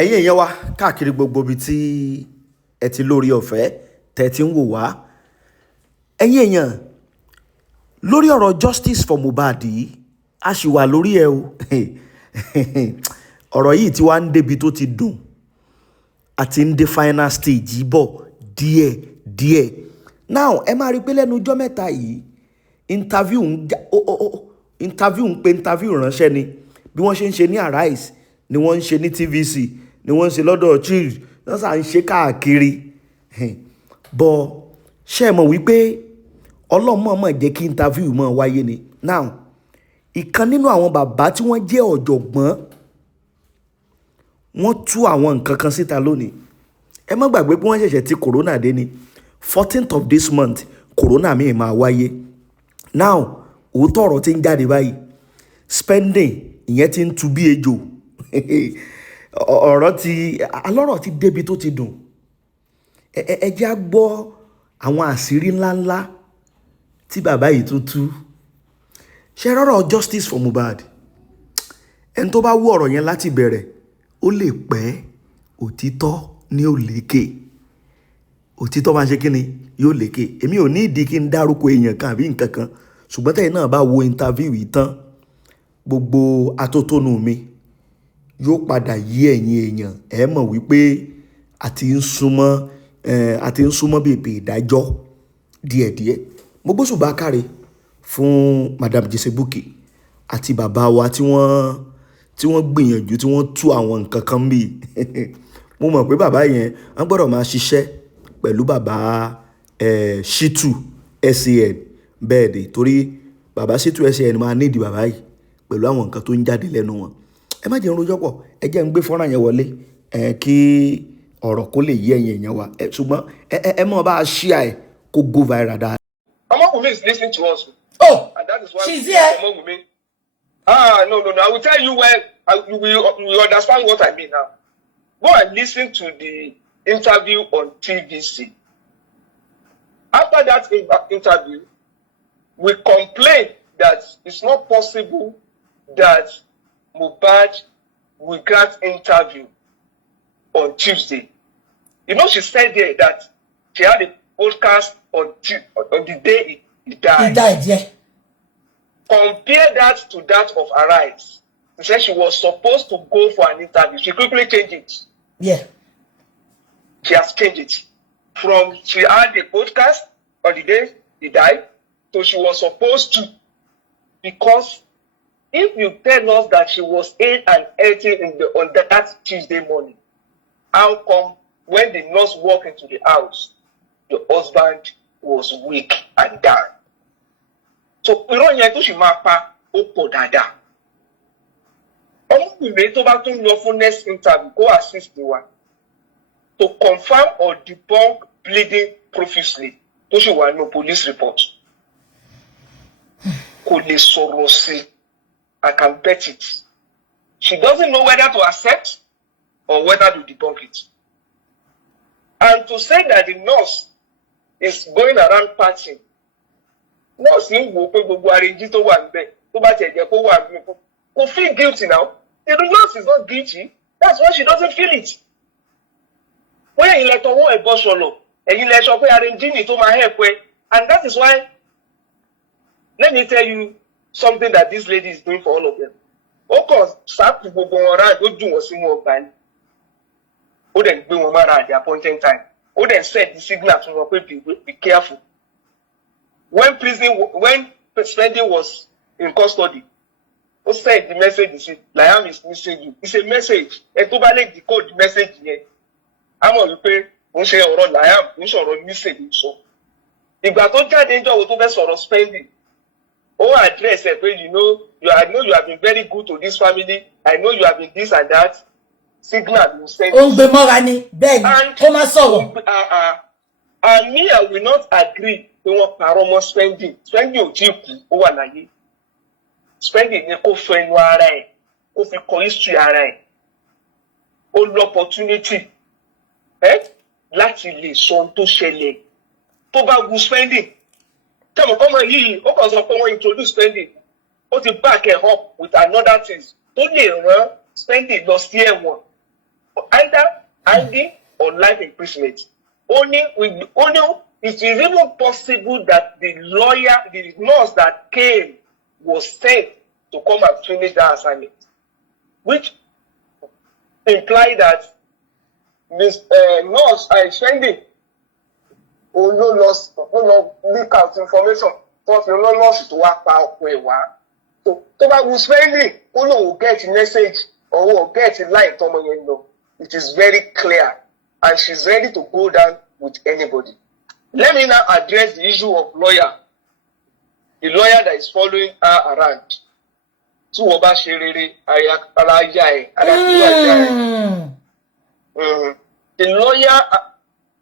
ẹ̀yin èèyàn wa káàkiri gbogbo ibi tí ẹ ti lórí ọ̀fẹ́ tẹ́ ti ń wò wá. ẹ̀yin èèyàn lórí ọ̀rọ̀ justice for Mohbad yìí a sì wà lórí ẹ̀ o ọ̀rọ̀ yìí tí wàá ń débi tó ti dùn àti ń dé final stage bọ̀ díẹ̀. Now ẹ máa rí i pé lẹ́nu ọjọ́ mẹ́ta yìí interview ránṣẹ́ ni bí wọ́n ṣe ń ṣe ní Arise ni wọ́n ń ṣe ní TVC ni wọ́n ń ṣe lọ́dọ̀ Chief wọ́n sà ń ṣe káàkiri bọ́ ṣe é mọ̀ wípé ọlọ́mọ̀ọ́mọ̀ jẹ́ kí interview mọ̀ wáyé ni. Now ìkan nínú àwọn bàbá tí wọ́n jẹ́ ọ̀jọ̀gbọ́n wọ́n tú àwọn nǹkan kan síta lónìí. Ẹ má gbàgbé pé wọ́n ṣẹ̀ṣẹ̀ ti corona dé ni 14th of this month corona míì máa wáyé. Now òótọ́ ọ̀rọ̀ ti ń jáde báyìí spending ìyẹn ti ń tu bí ejò alọ́rọ̀ ti débi tó ti dùn. ẹ jẹ́ á gbọ́ àwọn àṣírí ńláńlá tí bàbá yìí tó tú. ṣe rọ́rọ̀ justice for Mohbad ẹni tó bá wú ọ̀rọ̀ yẹn láti bẹ̀rẹ̀ ó lè pẹ́ òtítọ́ ní ó lékè òtítọ́ máa ṣe kí ni yóò lékè. èmi ò ní ìdí kí n dárúkọ èèyàn kan àbí nǹkan kan ṣùgbọ́n tẹ́yìn náà bá wo interview yìí tán gbogbo atótónu mi yóò padà yí ẹ̀yin èèyàn ẹ mọ̀ wípé àti ń súnmọ́ bèbè ìdájọ́ díẹ̀díẹ̀. mo gbóṣùbà káre fún Madam Jesebuki àti bàbá wa tí wọ́n gbìyànjú tí wọ́n tú àwọn nǹkan kan bí mo mọ̀ pé bàbá yẹn wọ́n gbọ́dọ̀ máa ṣiṣẹ́ pẹ̀lú bàbá Shitu SAN bẹ́ẹ̀ dé torí bàbá Shitu SAN máa nídìí bàbá yìí pẹ̀lú àwọn nǹkan tó ń jáde lẹ́nu wọn. ẹ má jẹ́ ń rojọ́ pọ̀ ẹ jẹ́ ń gbé fọ́nrán yẹn wọlé kí ọ̀rọ̀ kó lè yé ẹ̀yin èèyàn wa ṣùgbọ́n ẹ mọ̀ bá a ṣíà ẹ̀ kó go viral dáa. Wunmi is listening to us. Oh, and that is why she's here. Wunmi. No. I will tell you where you will understand what I mean now. Go and listen to the interview on TVC. After that interview, we complained that it's not possible that Mohbad will grant interview on Tuesday. You know, she said there that she had a podcast on the day he died. He died, yeah. Compare that to that of Arise. She said she was supposed to go for an interview. She quickly changed it. Yeah. She has changed it. From she had a podcast on the day he died, so she was supposed to. Because if you tell us that she was ill and healthy on that Tuesday morning, how come when the nurse walked into the house, the husband was weak and died? So irọ́ yẹn tó sì máa pa ó pọ̀ dáadáa. Ọmọbìnrin tó bá tún lọ fún next interview kó assist wa to confirm or debunk bleeding profusely tó sì wà nínú police report. Kò lè sọ̀rọ̀ sí, I can bet it. She doesn't know whether to accept or whether to debunk it. And to say that the nurse is going around partying, nurse ń wò pé gbogbo arrange tó wà níbẹ̀ tó bá tiẹ̀ jẹ́ kó wà níbẹ̀ kò feel guilty now. The nurse is not guilty. That's why she doesn't feel it. Bóyá ẹ̀yin lẹ tọwọ́ ẹ̀ bọ́ sọ̀lọ̀ ẹ̀yin lẹ sọ pé arrange ni tó máa help ẹ, and that is why let me tell you something that this lady is doing for all of them. Ó kàn sáàpù gbogbo wọn ráàdì ó dùn wọn sínú ọgbà ni. Ó dẹ̀ gbé wọn mára at the appointed time. Ó dẹ̀ set the signal fún wọn pé be careful. When Spendi was in custody, ó send the message he say Liam is missing you. It's a message. Ẹ tó bá lè decode the message yẹn. A mọ̀ wípé ó ń ṣe ọ̀rọ̀ Liam ń sọ̀rọ̀ message sọ. Ìgbà tó jáde ń jọ̀wọ́ tó fẹ́ sọ̀rọ̀ Spendi. Ó address ẹ̀ pé I know you have been very good to this family. I know you have been this and that. Signal you send. Ó ń gbé mọ́ra ni bẹ́ẹ̀ ni ó máa sọ̀rọ̀. And me, I will not agree pé wọ́n parọ́ mọ́ Spendi. Spendi ò tí kú ó wà láyé. Spendi ni kó fẹ́ ẹnu ara ẹ̀ kó fi kọ history ara ẹ̀. Ó lọ opportunity láti lè sọ ohun tó ṣẹlẹ̀ tó bá wu Spendi. Tẹ́mọ̀ kọ́mọ yìí ó kàn sọ pé wọ́n introduce Spendi. Ó ti back ẹ̀ up with another things tó lè rán Spendi lọ sí ẹ̀wọ̀n. hanging or life imprisonment. Only it is even possible that the nurse that came was sent to come and finish that assignment, which implies that Miss nurse spending no leak out information for the nurse to work out where. So, to spending, will get a message or will get a line. It is very clear, and she's ready to go down with anybody. Let me now address the issue of lawyer. The lawyer that is following her around. The lawyer,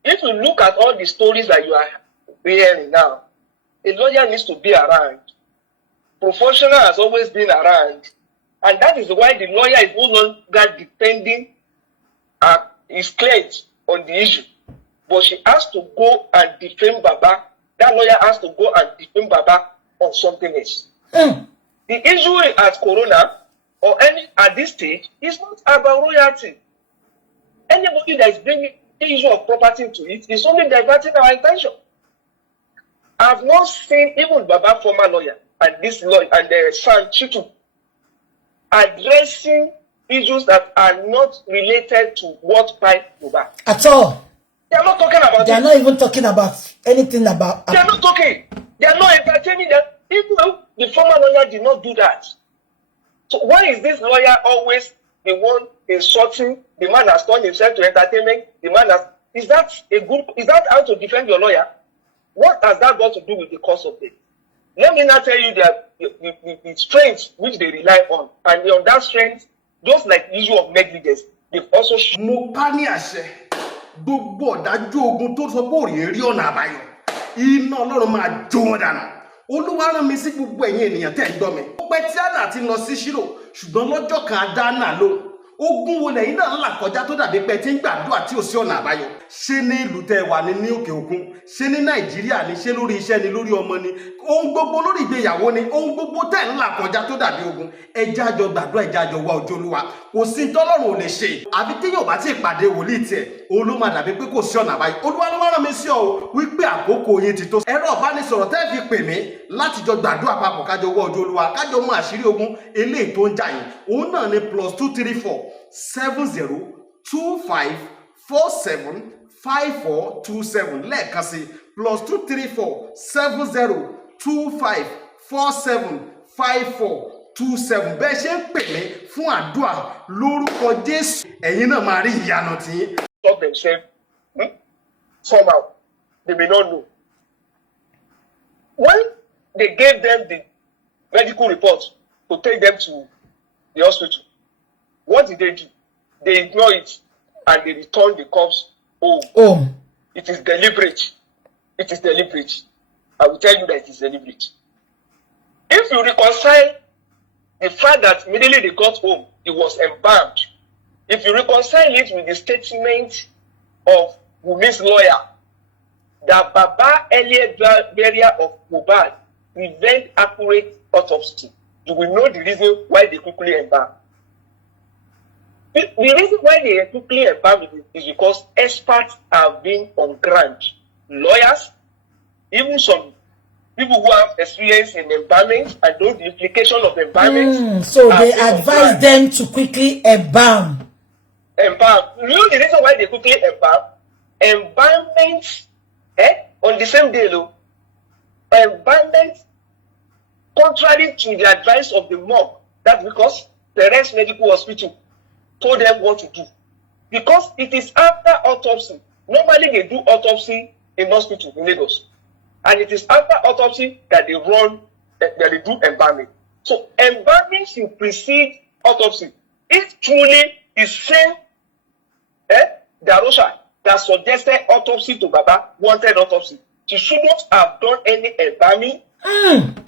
if you look at all the stories that you are hearing now, a lawyer needs to be around. Professional has always been around, and that is why the lawyer is no longer depending his claims on the issue. But she has to go and defend Baba. That lawyer has to go and defend Baba on something else. The issue at Corona or any at this stage is not about royalty. Anybody that is bringing the issue of property into it is only diverting our attention. I have not seen even Baba, former lawyer, and this lawyer and their son Chitu addressing issues that are not related to what pipe Baba. At all. They are not talking about They are not even talking about anything about. They are not talking. They are not entertaining them. Even the former lawyer did not do that. So why is this lawyer always the one insulting? The man has turned himself to entertainment. The man has. Is that how to defend your lawyer? What has that got to do with the cause of it? Let me now tell you the strength which they rely on, and on that strength, just like the issue of negligence, they've also. Gbogbo ọ̀dájú ogun tó sọ pé òrì rí ọ̀nà àbáyọ iná Ọlọ́run máa jó wọn dànù. Olúwa rán mi sí gbogbo ẹ̀yin ènìyàn tẹ́ ń gbọ́ mi. Ó pẹ́ tí Ànà ti lọ sí Ṣírò ṣùgbọ́n lọ́jọ́ kan Adánà ló ogun wo lẹ́yìn náà là kọjá tó dàbí pé tí ń gbàdúrà tí ò sí ọ̀nà àbáyọ. Ṣé ní ìlú tẹ́ wà ní òkè òkun, ṣé ní Nàìjíríà ni, ṣé lórí iṣẹ́ ni, lórí ọmọ ni, ohun gbogbo lórí ìgbéyàwó ni, ohun gbogbo tẹ́ ń là kọjá tó dàbí ogun. Ẹ jẹ́ a jọ gbàdúrà, ẹ jẹ́ a jọ wá ojú Olúwa. Kò sí t'Ọlọ́run ò lè ṣe. Àbí tí yóò bá ti pàdé wòlíì tiẹ̀, òun ló máa dàbí pé kò sí ọ̀nà àbáyọ. Olúwa ló wá rán mi sí ọ wípé àkókò yín ti tó. Ẹ̀rọ ìbánisọ̀rọ̀ tẹ́ fi pè mí láti jọ gbàdúrà papọ̀ kájọ wá ojú Olúwa, kájọ mọ àṣírí ogun eléyìí tó ń jà yín. Òun náà ni +234 7024475427 lẹ́ẹ̀kan sí +234 7025475427. Bẹ́ẹ̀ ṣe ń pè mí fún àdúrà lórúkọ Jésù, ẹ̀yin náà máa rí ìyanu tí. Stop themselves. Somehow they may not know. When they gave them the medical report to take them to the hospital, what did they do? They ignore it and they return the corpse home. It is deliberate. It is deliberate. I will tell you that it is deliberate. If you reconcile the fact that immediately they got home, it was embalmed. If you reconcile it with the statement of Wunmi's lawyer, that Baba earlier burial of Mohbad prevent accurate autopsy, you will know the reason why they quickly embalm. The reason why they quickly embalm is because experts have been on ground. Lawyers, even some people who have experience in embalming and know the implication of embalming. So they advise them to quickly embalm. Embalm. You know the reason why they quickly embalm? Embalmment on the same day, though. Embalmment, contrary to the advice of the mob, that's because the Rest Medical Hospital told them what to do. Because it is after autopsy. Normally they do autopsy in hospital in Lagos. And it is after autopsy that they do embalming. So embalming should precede autopsy. If truly the same Darosha that suggested autopsy to Baba wanted autopsy, she shouldn't have done any embalming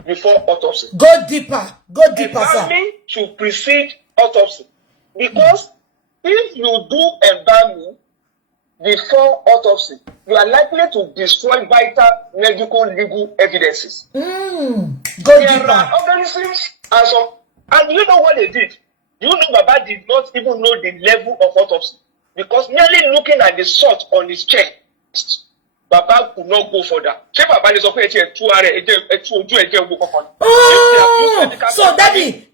before autopsy. Go deeper. Go deeper, embalming should precede autopsy. Because if you do embalming before autopsy, you are likely to destroy vital medical legal evidences. Go there deeper. Are organisms and you know what they did? You know Baba did not even know the level of autopsy. because merely looking at the salt on his chest, Baba could not go further. Baba is okay to oh, so daddy,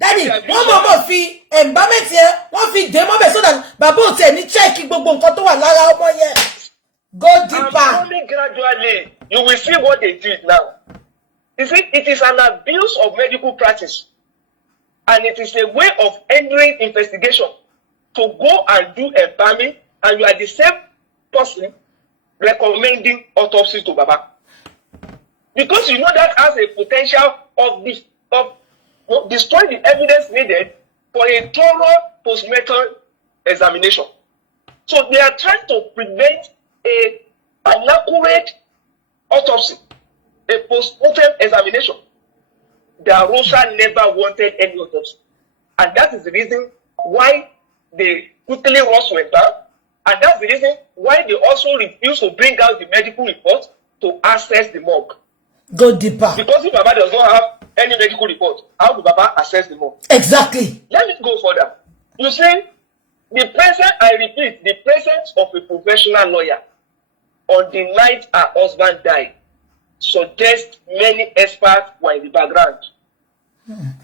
one more fee embalmment here, one fee demo so that Baba say ni check gbogbo nǹkan tó wà lára ọmọ yẹn. Go deeper. And slowly, gradually, you will see what they did now. You see, it is an abuse of medical practice, and it is a way of entering investigation to go and do embalming, and you are the same person recommending autopsy to Baba, because you know that has a potential of destroying the evidence needed for a thorough postmortem examination. So they are trying to prevent an accurate autopsy, a postmortem examination. The Arusha never wanted any autopsy, and that is the reason why they quickly rushed went down. And that's the reason why they also refuse to bring out the medical report to access the morgue. Go deeper. Because if Baba does not have any medical report, how will Baba access the morgue? Exactly. Let me go further. You see, the presence, I repeat, the presence of a professional lawyer on the night her husband died suggests many experts were in the background.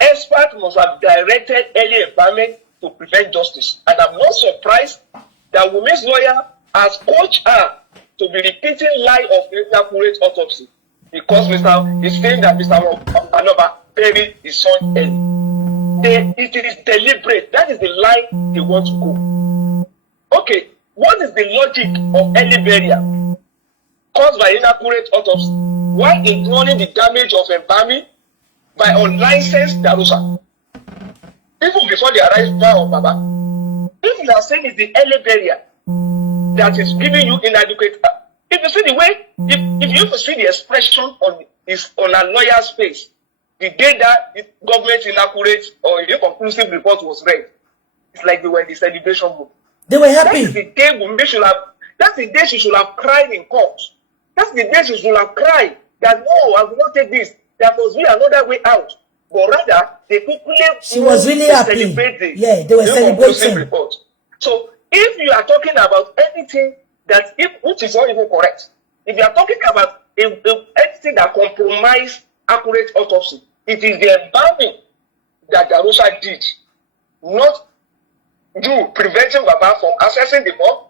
Experts must have directed early embalmment to prevent justice. And I'm not surprised that Wunmi's lawyer has coached her to be repeating lie of inaccurate autopsy, because Mr. is saying that Mr. Anoba buried his son early. It is deliberate. That is the line they want to go. Okay, what is the logic of early burial caused by inaccurate autopsy? Why ignoring the damage of embalming by unlicensed darusa, even before the arrival of Baba? If you are saying it's the early burial that is giving you inadequate, if you see the way, if you see the expression on a lawyer's face, the day that the government inaccurate or inconclusive report was read, it's like they were in the celebration mood. They were happy. That's the day Wunmi should have. That's the day she should have cried in court. That's the day she should have cried that no, I will not take this. There must be another way out. But rather, they quickly she was really happy. Yeah, they were celebrating. Report. So, if you are talking about anything that, which is not even correct, if you are talking about anything that compromise accurate autopsy, it is the embalming that Darusha did, not you preventing Baba from accessing the morgue,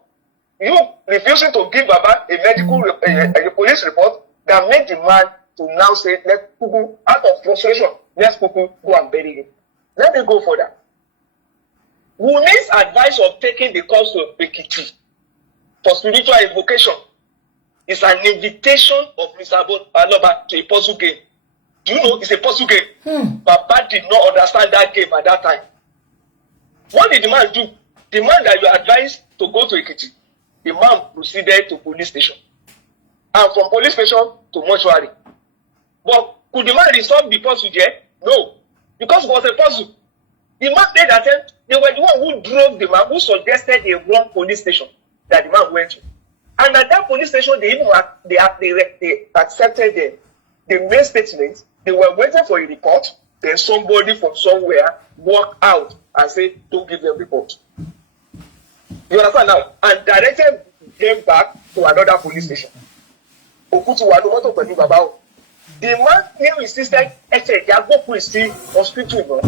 you refusing to give Baba a medical, a police report that made the man to now say, let's go out of frustration. Let's go and bury him. Let me go further. Wunmi's advice of taking the course to Ekiti for spiritual evocation is an invitation of Mr. Aloba to a puzzle game. Do you know it's a puzzle game? Baba did not understand that game at that time. What did the man do? The man that you advised to go to Ekiti, the man proceeded to police station. And from police station to mortuary. But could the man resolve the puzzle there? No. Because it was a puzzle. The man made attempt. They were the one who drove the man, who suggested a wrong police station that the man went to. And at that police station, they accepted the main statement. They were waiting for a report. Then somebody from somewhere walked out and said, don't give them report. You understand now? And directed them back to another police station. The man still insisted, hospital.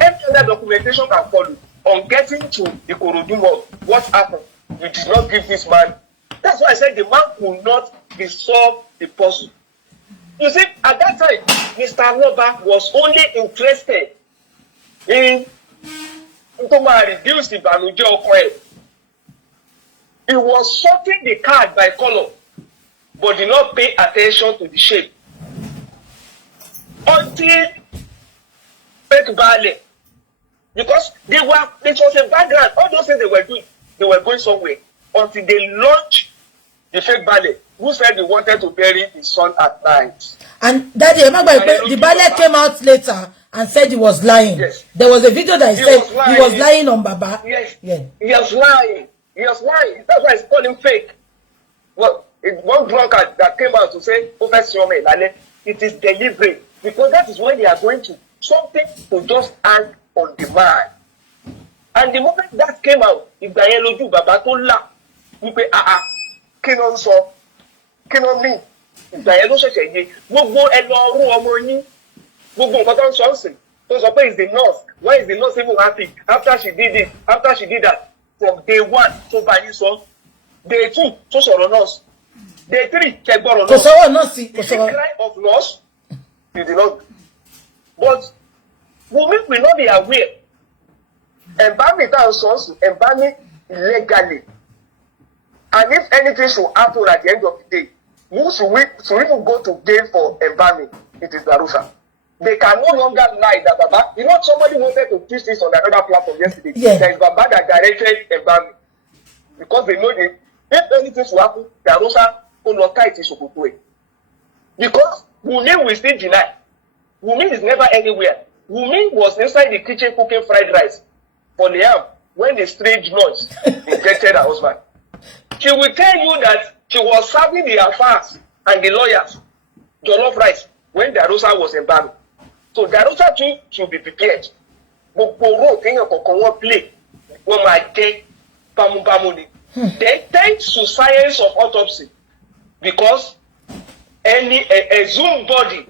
Every other documentation can follow. On getting to the Ikorodu morgue, what happened? You did not give this man. That's why I said the man could not resolve the puzzle. You see, at that time, Mr. Aloba was only interested in reduce the Banuje Okoe. He was sorting the card by color, but did not pay attention to the shape. Until fake ballet. Because it was a background. All those things they were doing, they were going somewhere. Until they launched the fake ballet, who said they wanted to bury his son at night. And Daddy, the ballet came out later and said he was lying. Yes. There was a video that said he was lying on Baba. Yes. Yeah. He was lying. He was lying. That's why it's called him fake. Well, one drunkard that came out to say, it is deliberate. Because that is when they are going to something to just hang on the man. And the moment that came out, ìgbà yẹn lójú bàbá tó là wípé kí ló ń sọ kí ló ní ìgbà yẹn ló ṣẹ̀ṣẹ̀ yé gbogbo ẹnu ọrú ọmọ yín gbogbo nǹkan tó ń sọ ń sìn tó sọ pé is the nurse why is the nurse even happy after she did this after she did that from day 1 tó bá yín sọ day 2 tó sọ̀rọ̀ nurse day 3 kẹgbọ́rọ̀ nurse kò sọ̀rọ̀ nọ́ọ̀sì kò the sọ̀rọ̀. cry of nurse you did not but Wunmi will not be aware embalming that source embalming illegally and if anything should happen at the end of the day who should even go to jail for embalming it is Darusha. They can no longer lie that Baba, you know, somebody wanted to teach this on another platform yesterday. Yeah. There is Baba that directed embalming because they know that if anything should happen, Darusha will not tight is because Wunmi will still deny. Wunmi is never anywhere. Wunmi was inside the kitchen cooking fried rice for Liam when a strange noise injected her husband. She will tell you that she was serving the affairs and the lawyers jollof rice when Darusha was embalming. So Darusha too should be prepared. Gbogbo role téèyàn kọ̀ọ̀kan wọ́n play wọ́n máa jẹ́ bámúbámú ni. Then thanks to science of autopsy because a Zoom body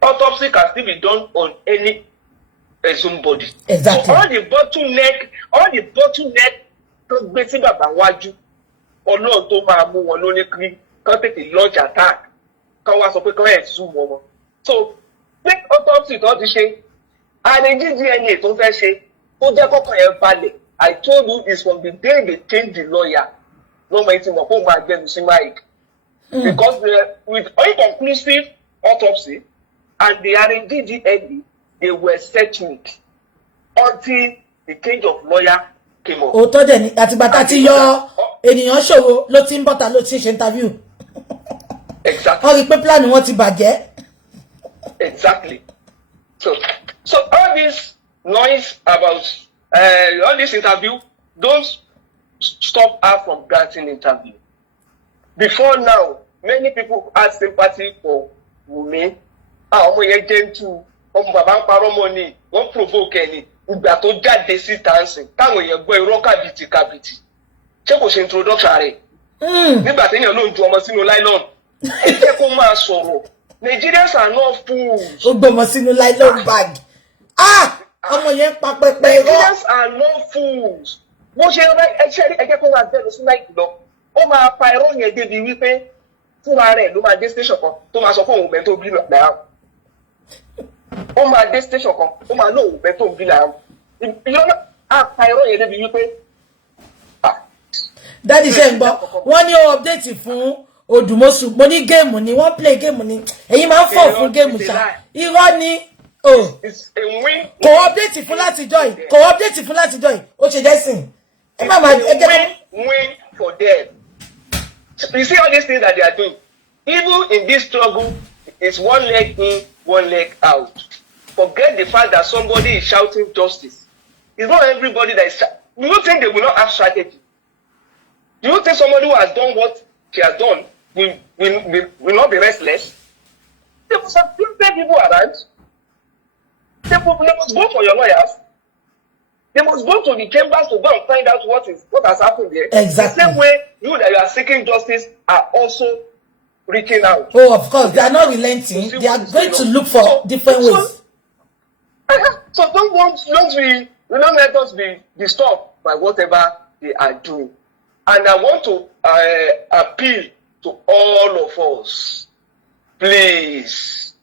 autopsy can still be done on any Zoom body. Exactly. So all the bottleneck tó gbé sí bàbá wájú Ọlọ́run tó máa mú wọn lóní kí kán tètè launch attack kán wá sọ pé kán ẹ̀ zoom wọn. So fake autopsy tó ti ṣe àrèjì DNA tó fẹ́ ṣe tó jẹ́ kọ́kàn yẹn balẹ̀ I told you is from the day they change the lawyer no matter what kó máa gbẹnu sí mic because with inconclusive autopsy and the arranged DNA they were settling until the change of lawyer came up. òótọ́ dẹ̀ ni àtìgbà tá a ti yọ ènìyàn ṣòro ló ti ń bọ́ta ló ti ń ṣe interview. Exactly. wọ́n rí i pé plan wọn ti bàjẹ́. Exactly. So all this noise about all this interview, don't stop her from granting interview. Before now, many people had sympathy for Wunmi. Ọmọ yẹn gentle, ọmọ bàbá ń parọ́ mọ́ ni, wọ́n provoke ẹni. Ìgbà tó jáde sí dancing, táwọn èèyàn gbọ́ irọ́ kàbìtì. Ṣé kò ṣe introduction rẹ̀? Nígbà téèyàn ló ń ju ọmọ sínú nylon. Ẹ jẹ́ kó máa sọ̀rọ̀. Nigerians are not fools. ó gbọmọ sínú nylon bag. ọmọ yẹn pa pẹpẹ irọ́. Nigerians are not fools. Bó ṣe ẹ jẹ́ kó máa bẹ̀rù sí náà lọ. Ó máa pa irọ́ yẹn débi wípé fúnra rẹ̀ ló máa dé station kan tó máa sọ pé òun bẹ́ẹ̀ tó bí náà. Ó máa dé station kan ó máa lóun bẹ́ẹ̀ tó bí náà. Ìyọ́nà á pa irọ́ yẹn débi wípé. dádì ṣe ń gbọ́ wọ́n ní ó update fún Odùmọ̀ṣù mo ní géèmù ni wọ́n play géèmù ni èyí máa ń fọ̀ fún géèmù ṣá irọ́ ni kò update fún láti join ó ṣe jẹ́ sìn ẹ má máa ẹ jẹ́ win for them. You see all these things that they are doing even in this struggle it's one leg in one leg out. Forget the fact that somebody is shouting justice. It's not everybody that is do you think they will not have strategy? Do you think somebody who has done what she has done will not be restless? They must have people around. They must go for your lawyers. They must go to the chambers to go and find out what has happened there. Exactly. The same way you that you are seeking justice are also reaching out. Oh, of course, they are not relenting. They are going to look for different ways. So don't let us be disturbed by whatever they are doing. And I want to appeal to all of us. Please,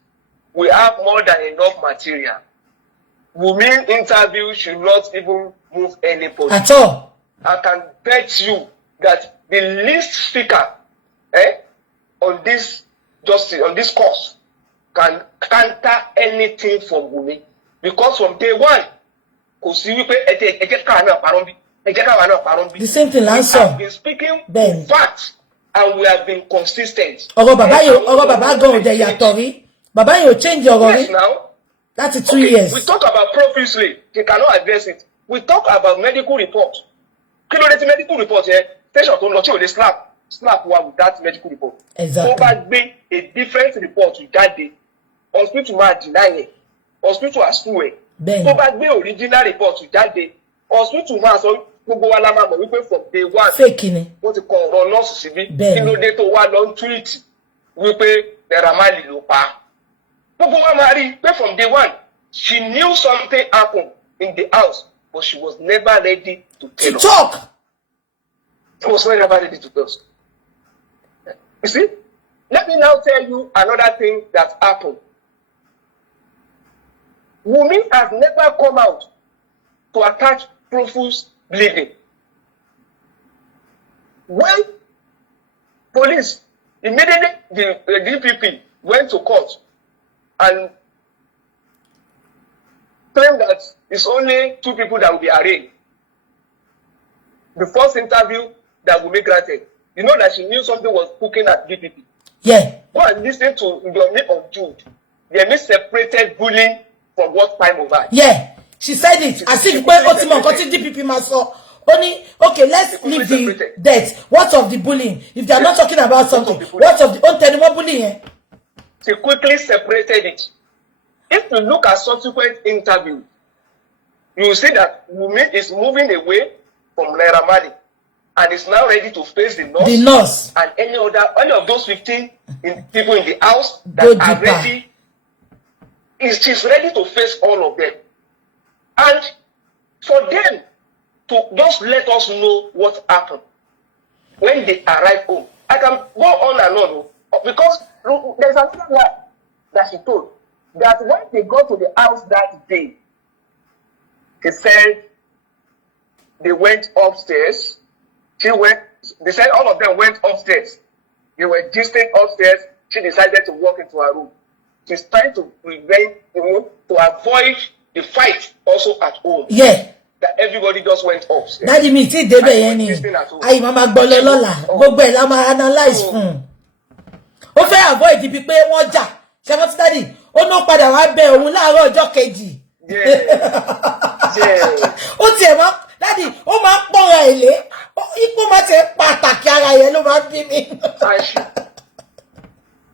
we have more than enough material. Wunmi interview should not even move anybody. At all. I can bet you that the least speaker on this justice, on this course, can counter anything from Wunmi. Because from day one, the same thing, we Lanso. have been speaking Ben. facts and we have been consistent. Bàbá gan ò dẹ̀ yàtọ̀ rí. Bàbá yóò change ọ̀rọ̀ rí. Yes, now. That's 2 years. We talk about profusely. He cannot address it. We talk about medical report. Kí ló dé tí medical report yẹn? Station tó ń lọ tí ò lè slap wa with that medical report. Exactly. Tó bá gbé a different report jáde, hospital máa deny it. Hospital has two way. tó bá gbé original report jáde hospital máa sọ gbogbo wa la máa mọ̀ wípé from day one fake ni wọ́n ti kọ ọ̀rọ̀ nọ́ọ̀sì síbí kí ló dé tó wá lọ ń tweet wípé Naira Marley ló pa gbogbo wa máa rí pé from day one she knew something happened in the house but she was never ready to tell us. Talk. She was never ready to tell us. You see, let me now tell you another thing that happened. Wunmi has never come out to attack profuse bleeding. When police, immediately the DPP went to court and claimed that it's only 2 people that will be arraigned. The first interview that Wunmi granted, you know that she knew something was cooking at DPP. Yeah. Go and listen to the name of Jude. They separated bullying from what time over. Yeah. She said it. As if when DPP must only okay, let's leave the death. What of the bullying? If they are not talking about something, what of the bullying? She quickly separated it. If you look at subsequent interviews, you will see that Wunmi is moving away from Naira Marley and is now ready to face the nurse and any of those 15 people in the house that are ready. She's ready to face all of them. And for them to just let us know what happened when they arrive home. I can go on and on because there's another lie that she told that when they got to the house that day, she said they went upstairs. They said all of them went upstairs. They were distant upstairs. She decided to walk into her room. She's trying to prevent, to avoid the fight also at home. Yeah. That everybody just went upstairs. Daddy me ti debe yen ni. Ayi mama gbole lola. Gbogbo e la ma analyze fún. Ó fẹ́ avoid ibi pé wọ́n jà. Ṣé mo ti daddy, ó no padà wá bẹ̀ òun láàárọ̀ ọjọ́ kejì. Yeah. Ó ti ẹ ma daddy, ó máa pọ́nra èlé. Ipò máa ti pàtàkì ara yẹn ló máa bí mi.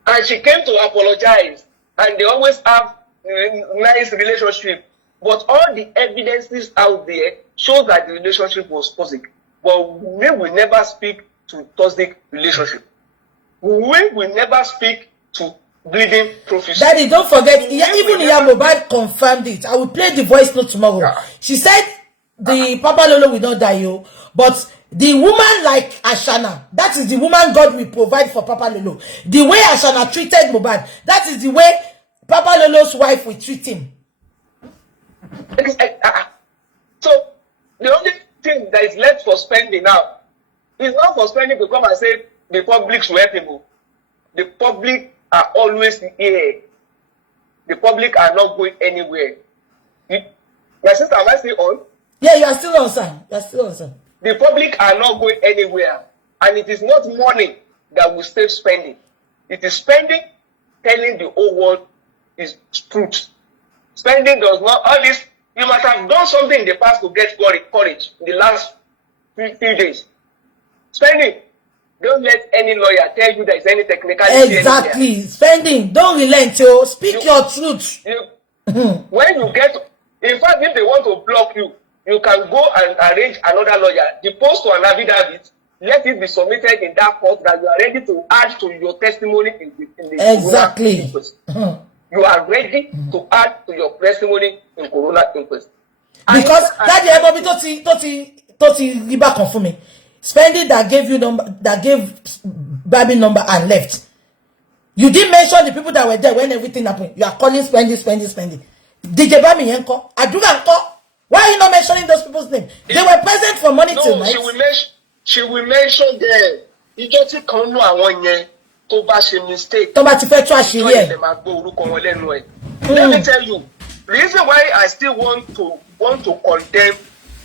And she came to apologize. And they always have nice relationship. But all the evidences out there shows that the relationship was toxic. But we will never speak to toxic relationship. We will never speak to bleeding profusely. Daddy, don't forget, even Mohbad confirmed it. I will play the voice note tomorrow. Yeah. She said the Papa Lolo will not die, but the woman like Ashana, that is the woman God will provide for Papa Lolo. The way Ashana treated Mohbad, that is the way Papa Lolo's wife will treat him. So, the only thing that is left for spending now is not for spending to come and say the public should help him. The public are always here. The public are not going anywhere. My sister, am I still on? Yeah, you are still on, sir. You are still on, sir. The public are not going anywhere. And it is not money that will save spending. It is spending telling the whole world is truth. Spending does not, all this, you must have done something in the past to get courage in the last few days. Spending, don't let any lawyer tell you there is any technicality. Exactly. Anywhere. Spending, don't relent, speak your truth. When you get, in fact, if they want to block you, you can go and arrange another lawyer. Depose to an affidavit, let it be submitted in that court that you are ready to add to your testimony in the exactly. inquest. You are ready to add to your testimony in Corona inquest. Because daddy everybody toti riba confirm me. Spending that gave you number, that gave Baby number and left. You didn't mention the people that were there when everything happened. You are calling spending. DJ Bami Yenko, Adura Nko. Why are you not mentioning those people's names? They were present for money tonight. She will mention them. You just can't know Awon Eeyan tó bá ṣe mistake. Tó bá ti fẹ́ tú àṣírí ẹ̀. Let me tell you, the reason why I still want to condemn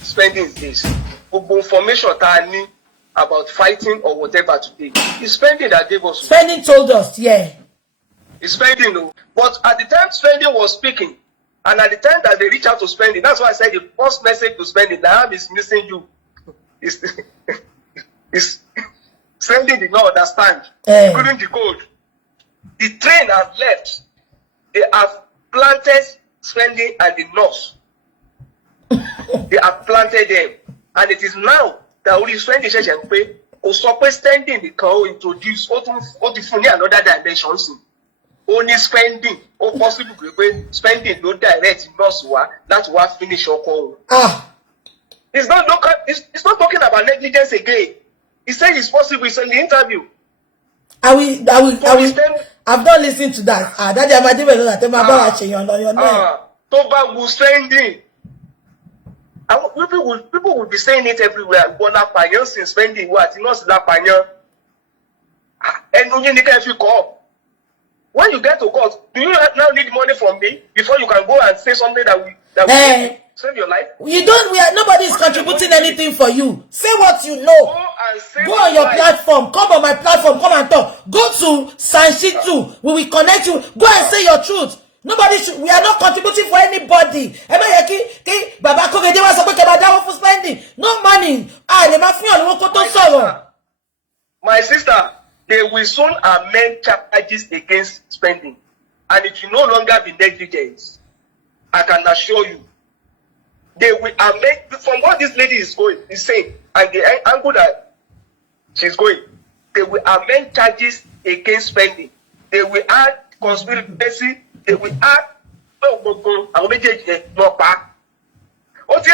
spending this, gbogbo information tá a ní about fighting or whatever today, is spending that gave us. Spending told us, yeah. It's spending, no. But at the time spending was speaking, and at the time that they reach out to spending, that's why I said the first message to spending, Naam is missing you. Is spending did not understand. Couldn't decode. The train has left. They have planted spending and the nurse. They have planted them. And it is now that only spending session pay or stop standing the car introduce or to funny another dimension. Only spending or possible spending no direct nurse that's what finish your call. It's not talking about negligence again. He said it's possible. It's in the interview. I've not listened to that. Daddy, I'm doing that. I'm about to your name. Toba will spending. People will be saying it everywhere. Spending what? Not that and if you call. When you get to court, do you now need money from me before you can go and say something that will save your life? You don't. Nobody is contributing anything for you. Say what you know. Go on your platform. Come on my platform. Come and talk. Go to Sanshitu. We will connect you. Go and say your truth. Nobody should. We are not contributing for anybody. No money. My sister, they will soon amend charges against spending, and it will no longer be negligence. I can assure you. They will amend from what this lady is saying, and the angle that she's going. They will amend charges against spending. They will add conspiracy. They will add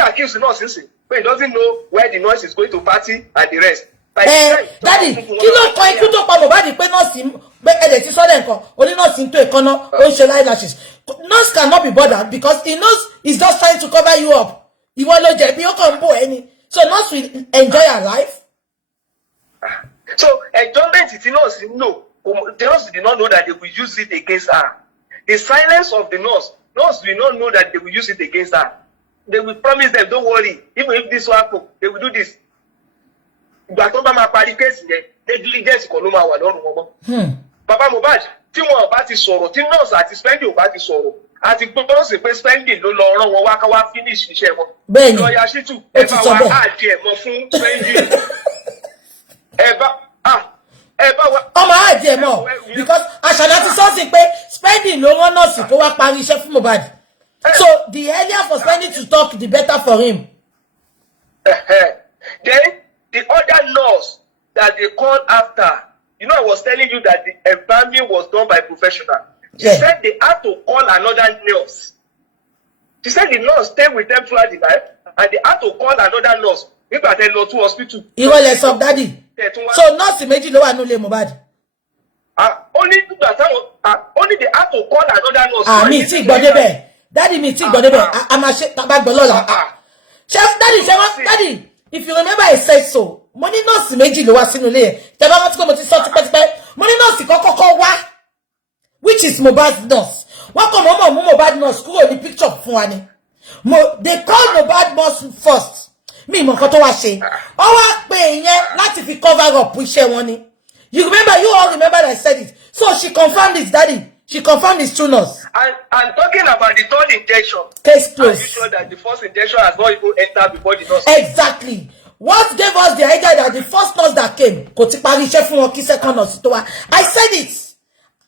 accused the nurse, but he doesn't know where the nurse is going to party and the rest. Daddy, kilo ko iku to pa Mohbad pe nurse be ede ti so le nkan oni nurse into ekono o se eyelashes. Nurse cannot be bothered because he knows he's just trying to cover you up. Iwo lo je bi o kan bo eni. So nurse will enjoy her life. So enjoyment it nurse no. The nurse did not know that they will use it against her. The silence of the nurse will not know that they will use it against her. They will promise them, don't worry, even if this will happen, they will do this. But negligence Papa Mohbad, tí wọ́n bá ti sọ̀rọ̀, tí nurse àti spending bá ti sọ̀rọ̀, àti gbogbo sì pé spending ló lọ rán wọn wá ká wá finish iṣẹ́ wọn. Bẹ́ẹ̀ni. Lọ́ọ̀yà Ṣítù, ẹ bá wa àjẹ mọ́ fún spending. Ọmọ àjẹ mọ́ because àṣàlá ti sọ́ọ̀sì pé spending ló rán nurse kó wá parí iṣẹ́ fún Mohbad. So the earlier for spending to talk, the better for him. Then the other nurse that they called after, you know, I was telling you that the embalming was done by professional. She said they had to call another nurse. She said the nurse stayed with them throughout the night, and they had to call another nurse. If I tell you to hospital. You will let up, Daddy. So nurse méjì ló wà nílé Mohbad. Only they had to call another nurse. Me tí gbọ́ débẹ̀. Daddy me tí gbọ́ débẹ̀. A máa ṣe taba gbọ́ lọ́la. Daddy, if you remember I said so. Money nurse méjì ló wà sínú ilé. Tẹ́ bá rántí pé mo ti sọ tipẹ́tipẹ́. Money nurse kọ́kọ́ wá, which is Mohbad's nurse. Wọ́n kọ́ mọ́mọ́ mú Mohbad nurse kúrò ní picture fún wa ni. They call Mohbad nurse first. Mi mọ̀ nǹkan tó wá ṣe. Ó wá pè yẹn láti fi cover up iṣẹ́ wọn ni. You all remember that I said it. So she confirmed it, Daddy. She confirmed it's true nurse. I'm talking about the third injection. Case closed. Are you sure that the first injection has not even entered before the nurse? Exactly. What gave us the idea that the first nurse that came, kò ti parí iṣẹ́ fún wọn kí second nurse tó wá. I said it.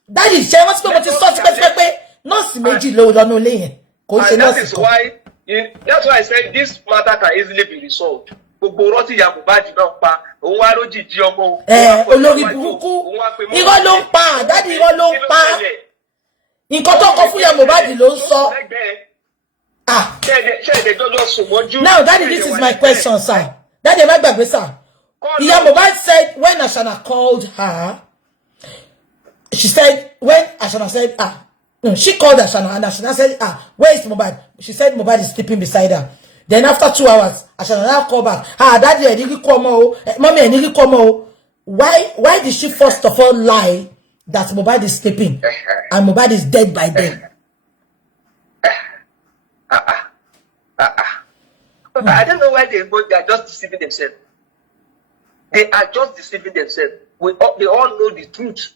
Daddy, ṣé wọ́n ti pé mo ti sọ tipẹ́tipẹ́ nurse méjì ló lọ́nà ilé yẹn. Kò ṣe nurse kan. That's why I said this matter can easily be resolved. Gbogbo rọ́tì ya Mohbad náà pa, òun wá lójì jí ọmọ. Olórí burúkú. Irọ́ ló ń pa, Daddy irọ́ ló ń pa. Nǹkan tó kọ fún ya Mohbad ló ń sọ. Now, Daddy, this is my question, sir. Daddy, má gbàgbé, sir. Ya Mohbad said when Ashana called her, she said, when Ashana said, no, she called Ashana and Ashana said, where is Mohbad? She said Mohbad is sleeping beside her. Then after 2 hours, Ashana now called back. Daddy, I didn't come out. Mommy, I didn't come out. Why did she first of all lie that Mohbad is sleeping and Mohbad is dead by then? I don't know why they are just deceiving themselves. They are just deceiving themselves. They all know the truth.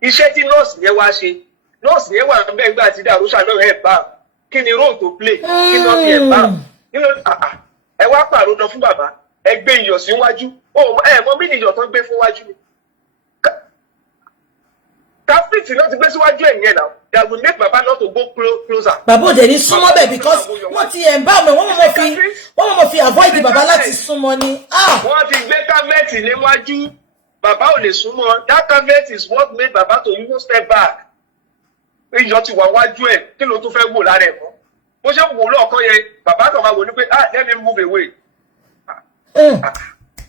Iṣẹ́ tí nurse yẹn wá ṣe. Nurse yẹn wà níbẹ̀ nígbà tí Darusha náà ẹ̀ bá. Kí ni role to play? Kí náà fi ẹ̀ bá? Ẹ wá pàrọ̀ náà fún bàbá. Ẹ gbé iyọ̀ síwájú. Mọ bí iyọ̀ tó gbé fún wájú ni. Catholics not the best way to do now. That will make Baba not to go closer. Baba there is sumo be because what he embalm one more fi avoid the Baba láti sumo ni. What is better met in Ewaju? Baba ò lè sumo. That caveat is what made Baba to even step back. Ìjọ ti wà wájú ẹ̀ kí ló tún fẹ́ wò lára ẹ̀ mọ́. Bó ṣe wò lọ́ọ̀kan yẹn, Baba kan máa wò ní pé let me move away.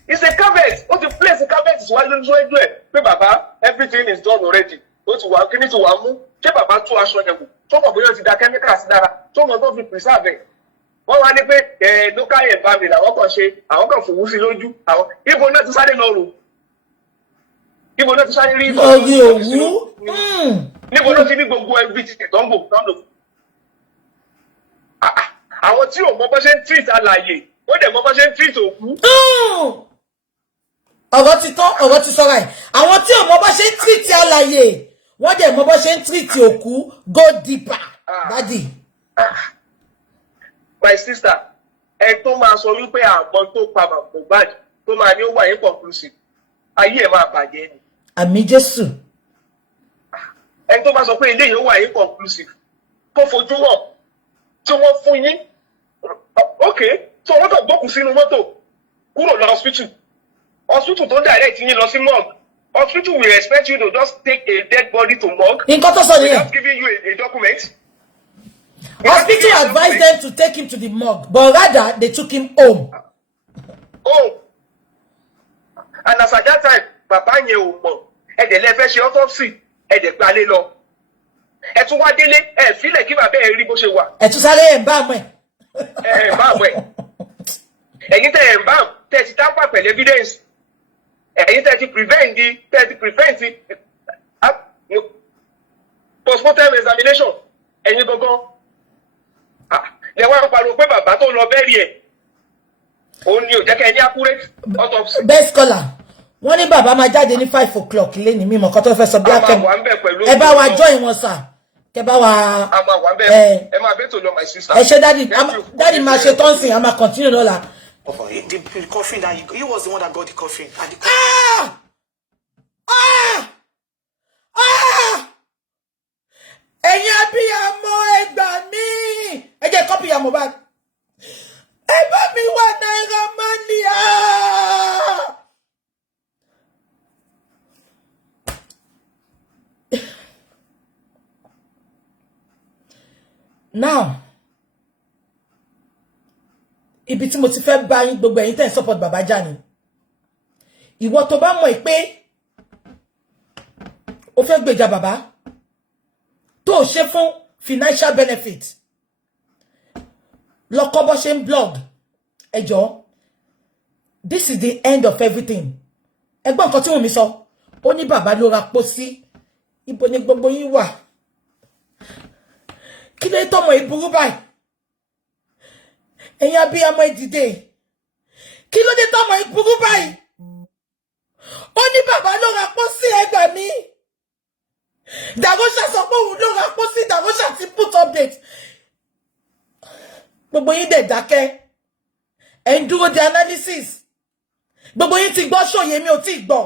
It's a caveat. What the place the caveat is why don't do it. Pé Baba, everything is done already. Ó ti wà kíní ti wà mú. Ṣé Baba tú aṣọ yẹn wò? Tó mọ̀ bóyá ó ti da chemicals dára. Tó mọ̀ tó fi preserve ẹ̀. Wọ́n wá ní pé local environment àwọn kan ṣe, àwọn kan fòwú sí lójú. Àwọn ibo náà ti sáré lọ rò. Ibo náà ti sáré rí ìbọn. Ogi òwú. Níbo ló ti ní gbogbo ẹbí ti tẹ̀tọ́ ń bò tán lò. Àwọn tí ò mọ bó ṣe ń treat alàyè, ó dẹ̀ mọ bó ṣe ń treat òkú. Ọ̀rọ̀ ti tán, ọ̀rọ̀ ti sọ̀rọ̀ ẹ̀. Àwọn tí ò mọ bó ṣe ń treat alàyè, wọ́n dẹ̀ mọ bó ṣe ń treat òkú. Go deeper, daddy. My sister, ẹ tó máa sọ wípé àgbọn tó pa Mohbad tó máa ní ó wà inconclusive. Ayé ẹ̀ máa bàjẹ́ ni. Àmì Jésù. Ẹni tó bá sọ pé ilé yìí ó wà inconclusive kó fojú hàn tí wọ́n fún yín okay so wọ́n kàn gbókùn sínú mọ́tò kúrò lọ hospital tó direct yín lọ sí morgue hospital will expect you to just take a dead body to morgue nǹkan tó sọ nìyẹn without giving you a document. Hospital advised them to take him to the morgue but rather they took him home. And as at that time bàbá yẹn ò mọ̀ ẹ̀dẹ̀ lẹ́fẹ́ ṣe autopsy ẹ̀dẹ̀ gbalé lọ. Ẹ tún wá délé ẹ fílẹ̀ kí bàbá ẹ rí bó ṣe wà. Ẹ tún sáré ẹ̀ ń bá àmọ́ ẹ̀. Ẹ ń bá àmọ́ ẹ̀. Ẹ̀yin tẹ̀ ẹ̀ ń bá tẹ̀ ti tápà pẹ̀lú evidence. Ẹ̀yin tẹ̀ ti prevent postmortem examination. Ẹ̀yin gangan. Lẹ wá pariwo pé bàbá tó lọ bẹ́ẹ̀rì ẹ̀. Òun ni ò jẹ́ kẹ́ ẹ ní accurate autopsy. Best scholar. Wọ́n ní bàbá máa jáde ní 5 o'clock lẹ́ni mímọ̀ kan tó fẹ́ sọ bí akẹ́mọ̀ ẹ bá wa join wọn sà kẹ bá wa ẹ máa bẹ́ẹ̀ tó lọ my sister. ẹ ṣe daddy máa ṣe tọ́nsìn a máa continue lọ́la. The coffin that he was the one that got the coffin. And the ẹ̀yin abiyamọ ẹ gbà mí ẹ jẹ́ kọ́pì ya Mohbad ẹ bá mi wá Naira Marley. Now, ibi tí mo ti fẹ́ bá yín gbogbo ẹ̀yin tẹ́ ń support Baba Jani. Ìwọ tó bá mọ̀ pé o fẹ́ gbèjà bàbá tó ṣe fún financial benefit. Lọ kọ́ bó ṣe ń blog. Ẹ jọ̀ọ́. This is the end of everything. Ẹ gbọ́ nǹkan tí Wunmi sọ. Ó ní bàbá ló ra pósí. Ibo ni gbogbo yín wà? Kí ló tọ́mọ ìburú báyìí? Ẹ̀yin abiyamọ ìdìde. Kí ló dé tọ́mọ ìburú báyìí? Ó ní bàbá ló ra pósí ẹgbà mi. Dàgóṣà sọ pé òun ló ra pósí Dàgóṣà ti put update. Gbogbo yín dẹ̀ dákẹ́. Ẹ ń dúró de analysis. Gbogbo yín ti gbọ́ ṣòye mi ò tí gbọ́.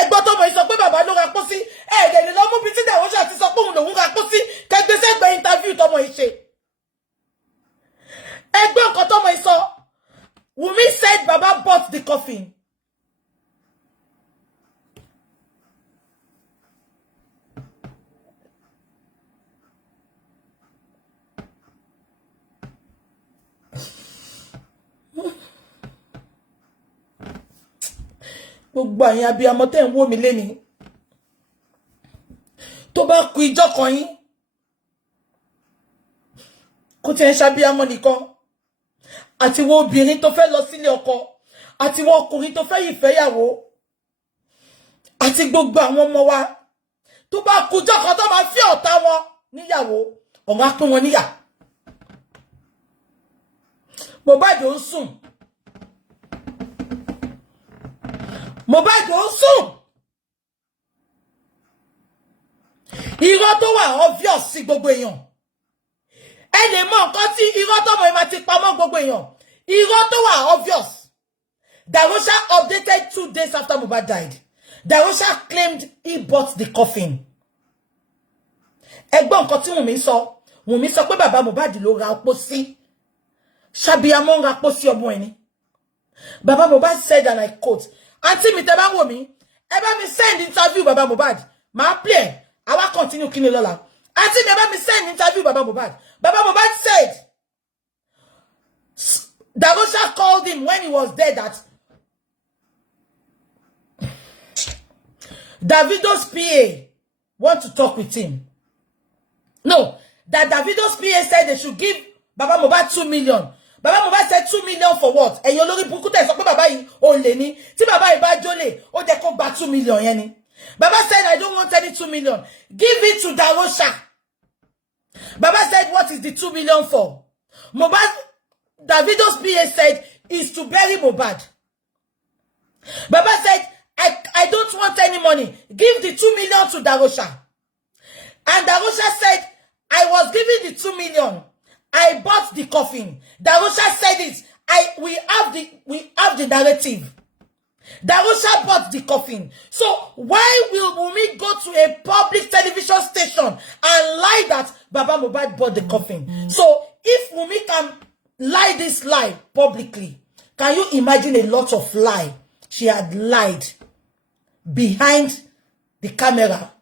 Ẹgbọ́n tó mọ̀ sọ pé bàbá ló ra pósí ẹ̀ẹ́dẹ̀ lè lọ mú bí tí Dàwọ́ṣà ti sọ pé òun lòun ra pósí kẹgbẹ́sẹ̀ gbẹ interview tọmọ ìṣe. Ẹgbọ́n nǹkan tọmọ ìsọ Wunmi said Baba bought the coffin. Gbogbo àyìn abiyamọ tẹ́ ń wò mí lénìí tó bá kú ìjọ kan yín kò tí ń ṣàbíamọ nìkan àti wo obìnrin tó fẹ́ lọ sílé ọkọ àti wo ọkùnrin tó fẹ́ ìfẹ́yàwó àti gbogbo àwọn ọmọ wa tó bá kú ìjọ kan tó máa fi ọ̀tá wọn níyàwó ọ̀rọ̀ á pín wọn níyà. Mohbad ò ń sùn. Mohbad ò ń sùn. Irọ́ tó wà obvious sí gbogbo èèyàn. Ẹ lè mọ̀ nǹkan tí irọ́ tó mọ̀ ẹ máa ti pamọ́ gbogbo èèyàn. Irọ́ tó wà obvious. Dàgóṣà updated 2 days after Mohbad died. Darosha claimed he bought the coffin. Ẹgbọ́n nǹkan tí Wunmi sọ pé bàbá Mohbad ló ra opó sí. Ṣàbíamọ ra opó sí ọmọ ẹni. Baba Mohbad said, and I quote, Auntie mi tẹ́ bá wò mí, ẹ bá mi send interview Baba Mohbad. Ma play. I will continue kini lola. Auntie mi ẹ bá mi send interview Baba Mohbad. Baba Mohbad said, Darosha called him when he was dead that Davido's PA want to talk with him. No, that Davido's PA said they should give Baba Mohbad 2 million. Baba Mohbad said 2 million for what? And you lórí burúkú tẹ́ sọ pé bàbá yìí ó lè ní. Tí bàbá yìí bá jólè, ó jẹ́ kó gba 2 million yẹn ni. Baba said, I don't want any 2 million. Give it to Darosha. Baba said, what is the 2 million for? Mohbad, Davido's PA said, is to bury Mohbad. Baba said, I don't want any money. Give the 2 million to Darosha. And Darosha said, I was giving the 2 million. I bought the coffin. Darosha said it. We have the narrative. Darosha bought the coffin. So why will Wunmi go to a public television station and lie that Baba Mohbad bought the coffin? So if Wunmi can lie this lie publicly, can you imagine a lot of lie she had lied behind the camera?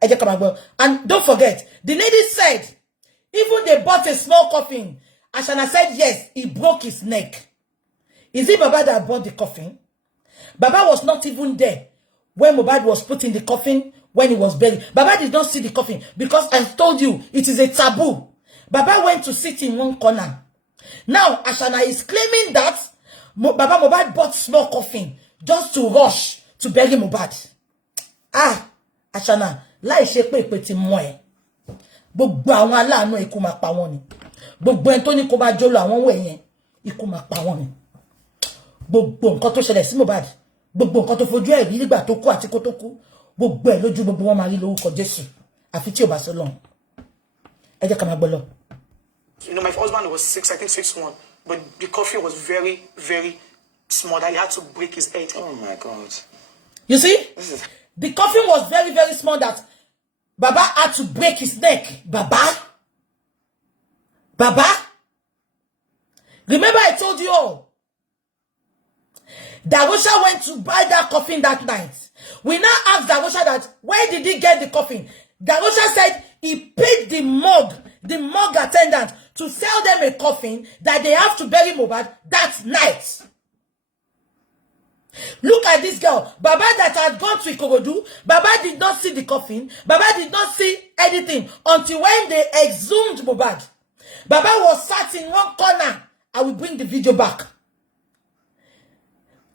And don't forget, the lady said, even they bought a small coffin. Ashana said, yes, he broke his neck. Is it Baba that bought the coffin? Baba was not even there when Mohbad was put in the coffin, when he was buried. Baba did not see the coffin because I told you, it is a taboo. Baba went to sit in one corner. Now, Ashana is claiming that Baba Mohbad bought small coffin just to rush to bury Mohbad. Ashana, láì ṣe pé ìpè ti mọ́ ẹ. Gbogbo àwọn aláàánú ikú máa pa wọ́n ni. Gbogbo ẹni tó ní kó bá jolo àwọn wẹ̀ yẹn, ikú máa pa wọ́n ni. Gbogbo nǹkan tó ṣẹlẹ̀ sí Mohbad, gbogbo nǹkan tó fojú ẹ̀ rí nígbà tó kú àti kó tó kú, gbogbo ẹ̀ lójú gbogbo wọn máa rí lórúkọ Jésù. Àfi tí ò bá sọ lọ́hùn. Ẹ jẹ́ ká máa gbọ́ lọ. You know, my husband was 6, I think 6'1", but the coffin was very, very small that he had to break his head. Oh my God. You see? The coffin was very, very small that Baba had to break his neck. Baba? Remember I told you all. Darosha went to buy that coffin that night. We now asked Darosha that, where did he get the coffin? Darosha said he paid the morgue attendant to sell them a coffin that they have to bury Mohbad that night. Look at this girl. Baba that had gone to Ikorodu. Baba did not see the coffin. Baba did not see anything until when they exhumed Mohbad. Baba was sat in one corner. I will bring the video back.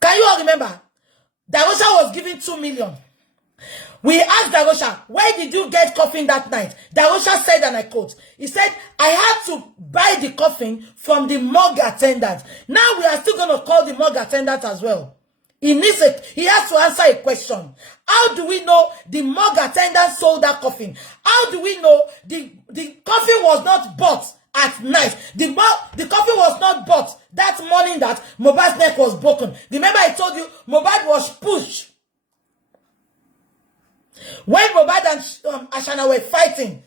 Can you all remember? Darosha was given 2 million. We asked Darosha, where did you get coffin that night? Darosha said, and I quote, he said, I had to buy the coffin from the morgue attendant. Now we are still going to call the morgue attendant as well. He has to answer a question. How do we know the morgue attendant sold that coffin? How do we know the coffin was not bought at night? The coffin was not bought that morning that Mohbad's neck was broken. Remember I told you Mohbad was pushed. When Mohbad and Ashana were fighting,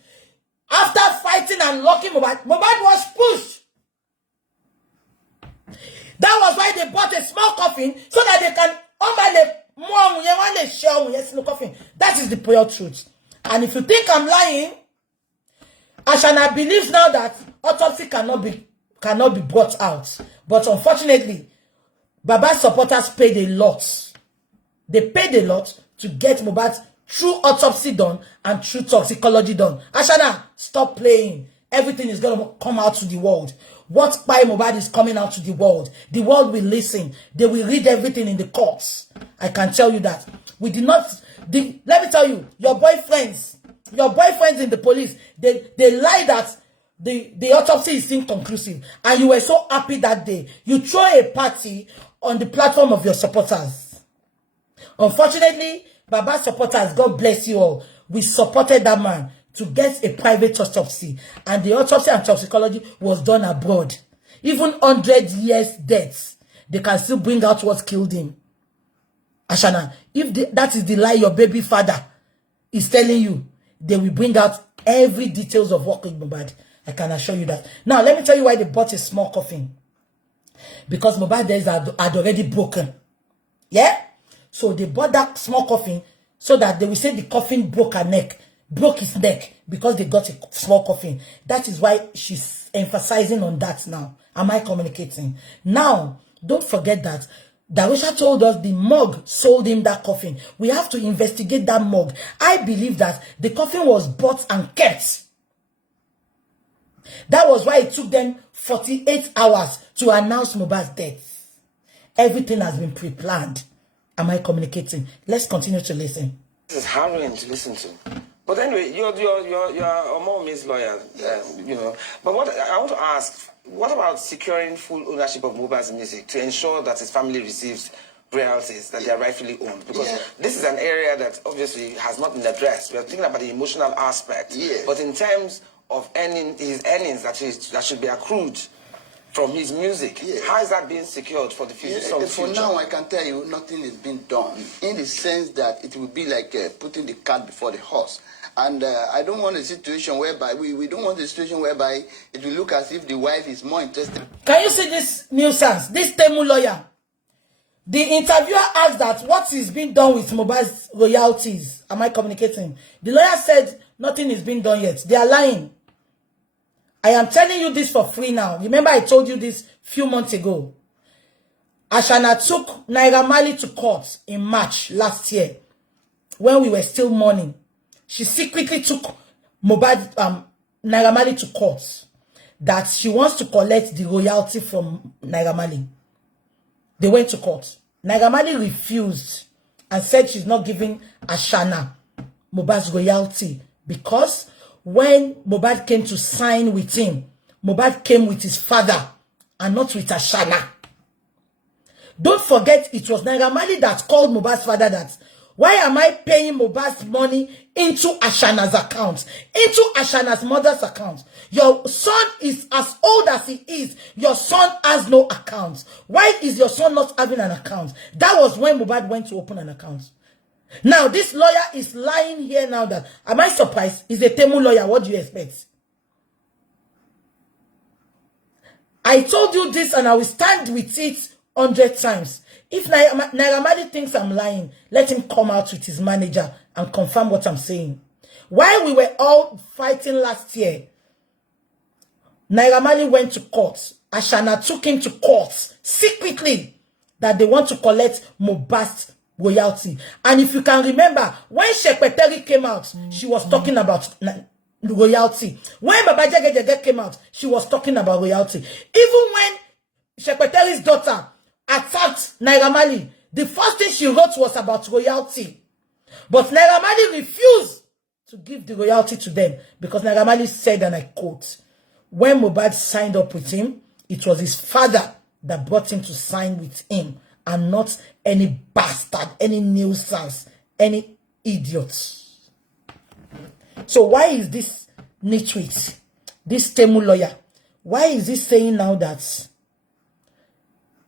after fighting and locking Mohbad was pushed. That was why they bought a small coffin so that they can coffin. That is the pure truth. And if you think I'm lying, Ashana believes now that autopsy cannot be brought out. But unfortunately, Baba's supporters paid a lot. They paid a lot to get Mohbad's true autopsy done and true toxicology done. Ashana, stop playing. Everything is going to come out to the world. What by Mohbad is coming out to the world. The world will listen. They will read everything in the courts. I can tell you that. We did not... let me tell you, your boyfriends in the police, they lie that the autopsy is inconclusive. And you were so happy that day. You throw a party on the platform of your supporters. Unfortunately, Baba's supporters, God bless you all, we supported that man to get a private autopsy. And the autopsy and toxicology was done abroad. Even 100 years deaths, they can still bring out what killed him. Ashana, if that is the lie your baby father is telling you, they will bring out every details of what killed Mohbad. I can assure you that. Now, let me tell you why they bought a small coffin. Because Mohbad days had already broken. Yeah? So they bought that small coffin so that they will say the coffin broke his neck because they got a small coffin. That is why she's emphasizing on that now. Am I communicating? Now, don't forget that Darusha told us the mug sold him that coffin. We have to investigate that mug. I believe that the coffin was bought and kept. That was why it took them 48 hours to announce Mohbad's death. Everything has been pre-planned. Am I communicating? Let's continue to listen. This is harrowing to listen to. But anyway, you're a Mommy's lawyer, you know. But what I want to ask, what about securing full ownership of Mohbad's music to ensure that his family receives royalties that they are rightfully owned? Because this is an area that obviously has not been addressed. We are thinking about the emotional aspect. But in terms of his earnings that should be accrued from his music, how is that being secured for the future? For now, I can tell you nothing is being done in the sense that it will be like putting the cart before the horse. And I don't want a situation whereby we don't want a situation whereby it will look as if the wife is more interested. Can you see this nuisance? This Temu lawyer. The interviewer asked that what is being done with Mohbad's royalties. Am I communicating? The lawyer said nothing is being done yet. They are lying. I am telling you this for free now. Remember I told you this few months ago. Ashana took Naira Marley to court in March last year when we were still mourning. She secretly took Naira Marley to court that she wants to collect the royalty from Naira Marley. They went to court. Naira Marley refused and said she's not giving Ashana Mohbad's royalty because when Mohbad came to sign with him, Mohbad came with his father and not with Ashana. Don't forget, it was Naira Marley that called Mohbad's father that, why am I paying Mohbad's money into Ashana's account, into Ashana's mother's account? Your son is as old as he is. Your son has no account. Why is your son not having an account? That was when Mohbad went to open an account. Now, this lawyer is lying here now that, am I surprised? He's a Temu lawyer. What do you expect? I told you this and I will stand with it 100 times. If Naira Marley thinks I'm lying, let him come out with his manager and confirm what I'm saying. While we were all fighting last year, Naira Marley went to court. Ashana took him to court secretly that they want to collect Mohbad's royalty. And if you can remember, when Shekpeteri came out, she was talking about royalty. When Baba Jege came out, she was talking about royalty. Even when Shekpeteri's daughter attacked Naira Marley, the first thing she wrote was about royalty. But Naira Marley refused to give the royalty to them because Naira Marley said, and I quote, when Mohbad signed up with him, it was his father that brought him to sign with him and not any bastard, any nuisance, any idiot. So why is this nitwit, this Temu lawyer, why is he saying now that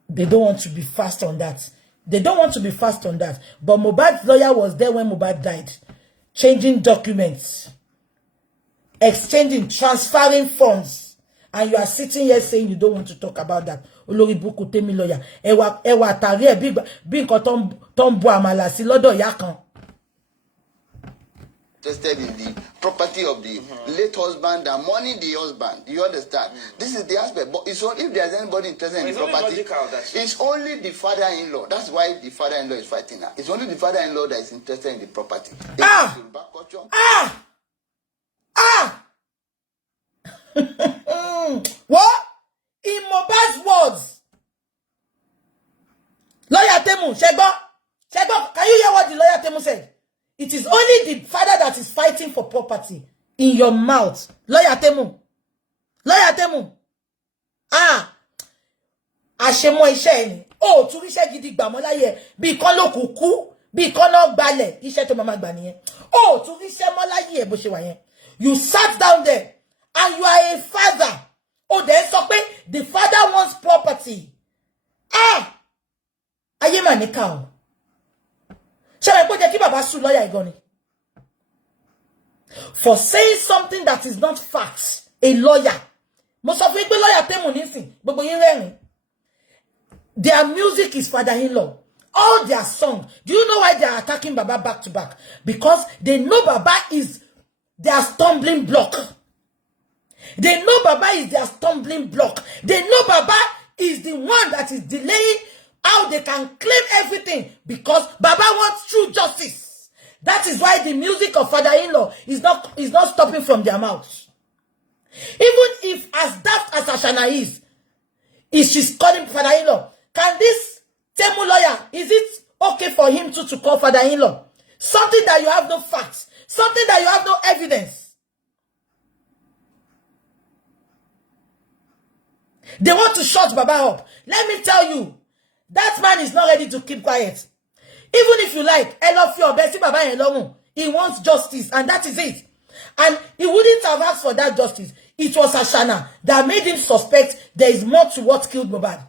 they don't want to be fast on that? They don't want to be fast on that. But Mohbad's lawyer was there when Mohbad died, changing documents, exchanging, transferring funds. And you are sitting here saying you don't want to talk about that. Olori buku Temi lawyer. Ewa tari e bi nkan ton bo amala sí lọ́dọ̀ ìyá kan. Interested in the property of the late husband and money the husband. You understand? This is the aspect. But it's only if there's anybody interested in the property, it's only the father-in-law. That's why the father-in-law is fighting her. It's only the father-in-law that is interested in the property. What? In Mohbad's words, lawyer Temu, Shego, can you hear what the lawyer Temu said? It is only the father that is fighting for property in your mouth. Lawyer Temu. Lawyer Temu. Àṣemọ iṣẹ́ ni. O tún iṣẹ́ gidi gbà mọ́ láyé bí kan ló kúkú, bí kan náà gbalẹ̀, iṣẹ́ tó máa gbà nìyẹn. O tún iṣẹ́ mọ́ láyé bó ṣe wà yẹn. You sat down there and you are a father. Oh, then sọ pé the father wants property. Ayé mà níkà o. Ṣé ẹ jẹ́ kí bàbá sue lawyer ìgan ni? For saying something that is not facts, a lawyer. Mo sọ fún yín pé lawyer Temu nísìn, gbogbo yín rẹ́rìn. Their music is father-in-law. All their songs. Do you know why they are attacking Baba back to back? Because they know Baba is their stumbling block. They know Baba is their stumbling block. They know Baba is the one that is delaying how they can claim everything because Baba wants true justice. That is why the music of father-in-law is not stopping from their mouths. Even if as daft as Ashana is, if she's calling father-in-law, can this Temu lawyer, is it okay for him to call father-in-law? Something that you have no facts, something that you have no evidence. They want to shut Baba up. Let me tell you, that man is not ready to keep quiet. Even if you like, I love your best Baba alone. He wants justice, and that is it. And he wouldn't have asked for that justice. It was Ashana that made him suspect there is more to what killed Mohbad.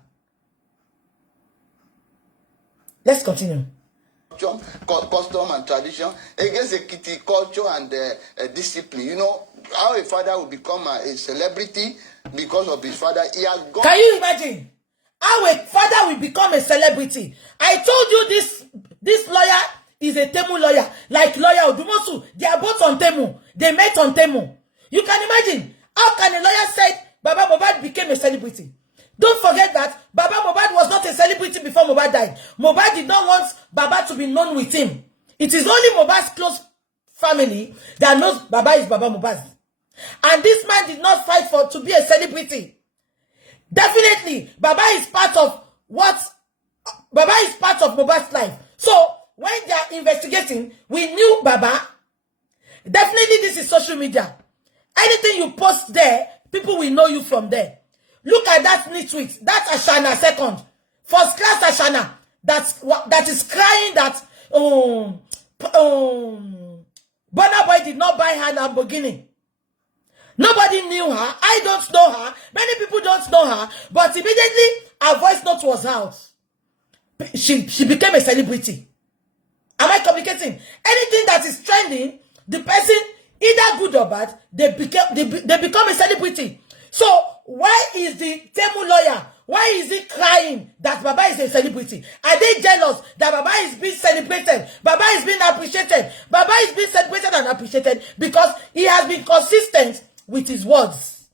Let's continue. Custom and tradition against Ekiti culture and discipline. You know how a father will become a celebrity because of his father. He has gone. Can you imagine how a father will become a celebrity? I told you this lawyer is a Temu lawyer, like lawyer Odumosu. They are both on Temu. They met on Temu. You can imagine how can a lawyer say Baba Mohbad became a celebrity? Don't forget that Baba Mohbad was not a celebrity before Mohbad died. Mohbad did not want Baba to be known with him. It is only Mohbad's close family that knows Baba is Baba Mohbad. And this man did not fight to be a celebrity. Definitely, Baba is part of Mohbad's life. So, when they are investigating, we knew Baba. Definitely, this is social media. Anything you post there, people will know you from there. Look at that nitwit. That's Ashana second. First class Ashana. That is crying that Burna Boy did not buy her Lamborghini. Nobody knew her. I don't know her. Many people don't know her. But immediately, her voice note was out. She became a celebrity. Am I communicating? Anything that is trending, the person, either good or bad, they become a celebrity. So, why is the Temu lawyer, why is he crying that Baba is a celebrity? Are they jealous that Baba is being celebrated? Baba is being appreciated. Baba is being celebrated and appreciated because he has been consistent with his words.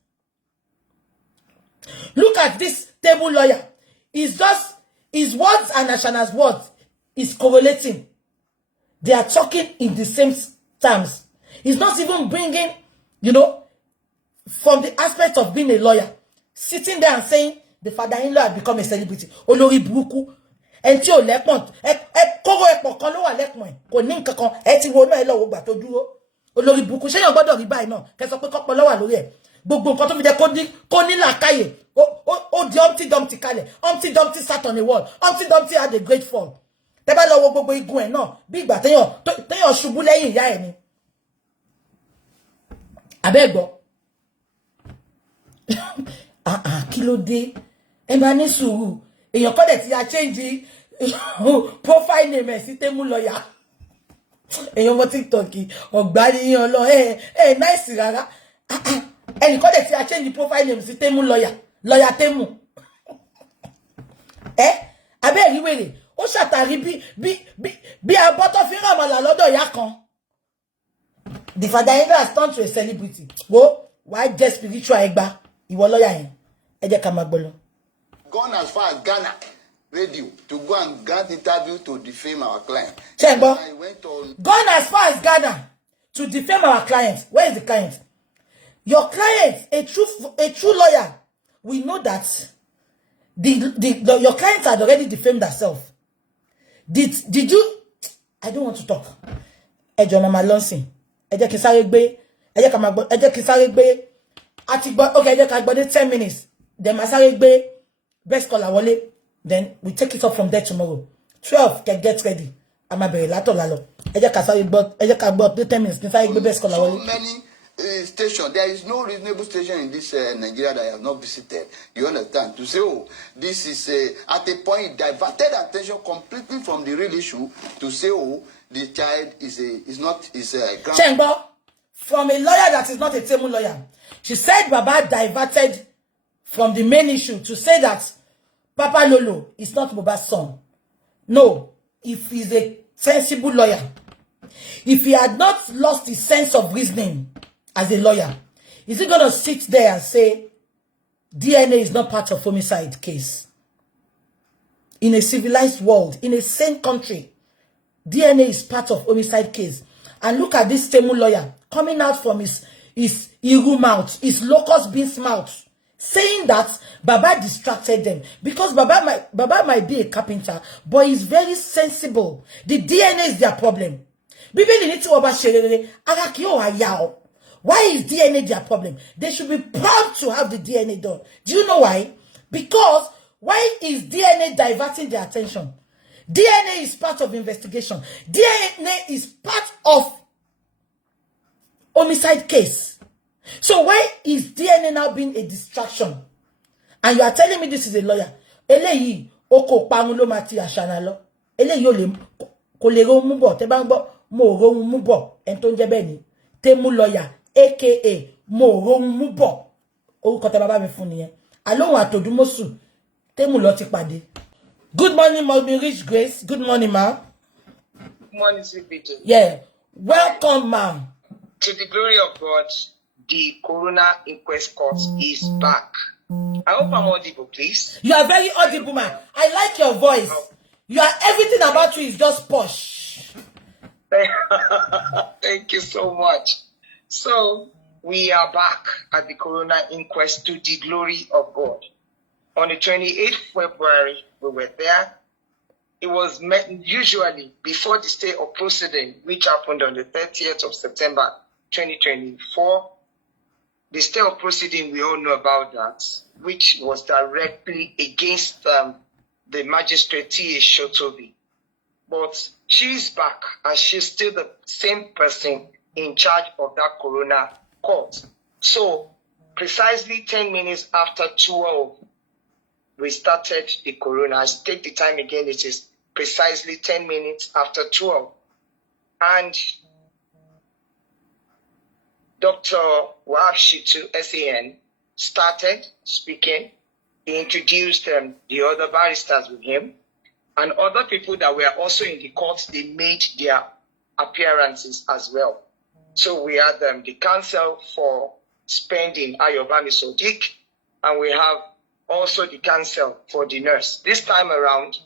Look at this Temu lawyer. It's just his words and Ashana's words is correlating. They are talking in the same terms. He's not even bringing, from the aspect of being a lawyer, sitting there and saying the father-in-law had become a celebrity. Olori buruku. Enti o lepon. Koro epo kan lo wa lepon. Kò ní nǹkankan. Ẹ ti wo na ẹ lọ wo gba tó dúró. Olori buruku. Ṣé yan gbọ́dọ̀ rí báyìí náà. Kẹ́ sọ pé kopolo wà lórí ẹ̀. Gbogbo nǹkan tó fi jẹ́ kó ní làákàyè. Ó di Humpty Dumpty kalẹ̀. Humpty Dumpty sat on a wall. Humpty Dumpty had a great fall. Tẹ́ bá lọ wo gbogbo igun ẹ̀ náà bí ìgbà téèyàn ṣubú lẹ́yìn ìyá ẹ̀ ni. Abẹ́gbọ́. Kí ló dé? Ẹ máa ní sùúrù. Èèyàn kọ́ dẹ̀ tí a change profile name sí Temu lawyer. Èèyàn mọ TikTok ọ̀gbárí yín ọlọ́ nice rárá. Ẹnì kọ́ dẹ̀ tí a change profile name sí Temu lawyer. Lawyer Temu. Abẹ́ rí wèrè. Ó ṣàtàrí bí abọ́tọ́ fi ràn màlà lọ́dọ̀ ìyá kan. The father-in-law has turned to a celebrity. Why just spiritual egba? Ìwọ lawyer yẹn. Ẹ jẹ́ ká máa gbọ́ lọ. Gone as far as Ghana radio to go and grant interview to defame our client. Chembo. I went on. Gone as far as Ghana to defame our client. Where is the client? Your client, a true lawyer, we know that your client had already defamed herself. Did you? I don't want to talk. Ẹ jọ̀ọ́ mama Lonsin. Ẹ jẹ́ kí sáré gbé. Ẹ jẹ́ kí sáré gbé. Okay, ẹ jẹ́ ká gbọ́ dé 10 minutes. Then masáré gbé best caller wọlé. Then we take it up from there tomorrow. 12, get ready. I'm a bẹ̀rẹ̀ látọ̀la lọ. Ẹ jẹ́ ká sáré gbọ́. Ẹ jẹ́ ká gbọ́ dé 10 minutes. Kí sáré gbé best caller wọlé. So many station. There is no reasonable station in this Nigeria that I have not visited. You understand? To say, oh, this is at a point it diverted attention completely from the real issue to say, oh, the child is not a grand. Chengbo, from a lawyer that is not a Temu lawyer, she said Baba diverted from the main issue to say that Papa Lolo is not Mohbad's son. No, if he's a sensible lawyer, if he had not lost his sense of reasoning as a lawyer, is he going to sit there and say DNA is not part of homicide case? In a civilized world, in a sane country, DNA is part of homicide case. And look at this Temu lawyer coming out from his Iru mouth, his locust beans mouth, saying that Baba distracted them. Because Baba might be a carpenter, but he's very sensible. The DNA is their problem. Why is DNA their problem? They should be proud to have the DNA done. Do you know why? Because why is DNA diverting their attention? DNA is part of investigation. DNA is part of homicide case. So why is DNA now being a distraction? And you are telling me this is a lawyer. Eleyi oko parun lo ma ti asana lo. Eleyi o le ko le ro mu bo te ba ngbo mo ro mu bo en to nje be ni Temu lawyer aka mo ro mu bo. Orúkọ te baba mi fún niyen. Alohun atodumosu Temu lo ti pàdé. Good morning, Mommy Rich Grace. Good morning, ma. Good morning, CPJ. Yeah. Welcome, ma'am. To the glory of God, the Corona Inquest Court is back. I hope I'm audible, please. You are very audible, man. I like your voice. You are, everything about you is just posh. Thank you so much. So, we are back at the Corona Inquest to the glory of God. On the 28th February, we were there. It was usually before the stay of proceeding, which happened on the 30th of September 2024. The stay of proceeding, we all know about that, which was directly against the magistrate T.A. Shotobi. But she's back, and she's still the same person in charge of that Corona court. So, precisely 10 minutes after 12, we started the Corona. I take the time again, it is precisely 10 minutes after 12. And Dr. Wahab Shitu, SAN, started speaking. He introduced the other barristers with him. And other people that were also in the court, they made their appearances as well. So we had the counsel for spending Ayobami Sodiq, and we have also the counsel for the nurse. This time around,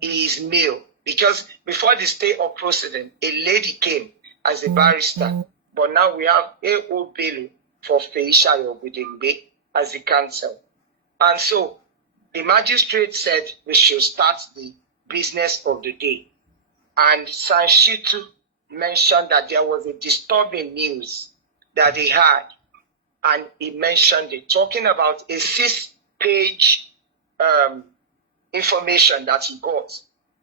he is male, because before the stay of proceeding, a lady came as a barrister, but now we have A.O. Bello for Feishayo Budengbe as the counsel. And so the magistrate said we should start the business of the day. And Sanshitu mentioned that there was a disturbing news that they had, and he mentioned it, talking about a 6-page information that he got,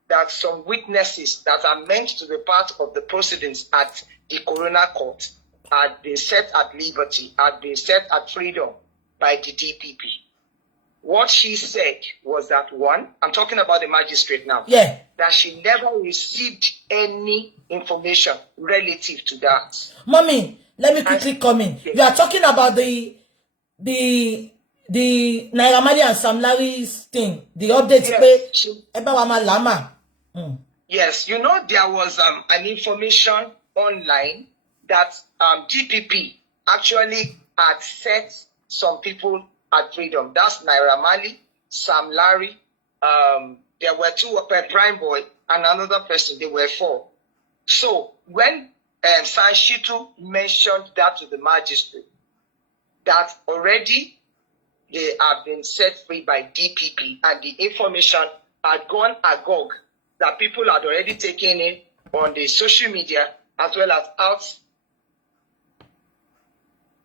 that some witnesses that are meant to be part of the proceedings at the Corona Court had been set at liberty, had been set at freedom by the DPP. What she said was that, one, I'm talking about the magistrate now, Yeah. that she never received any information relative to that. Mommy, let me quickly come in. You are talking about the Naira Marley and Sam Larry's thing, the update. Yes, yes, you know, there was an information online that DPP actually had set some people at freedom. That's Naira Marley, Sam Larry. There were 2 Prime Boy and another person. They were 4. So when Sanshitu mentioned that to the magistrate, that already they have been set free by DPP, and the information had gone agog, that people had already taken it on the social media as well as out.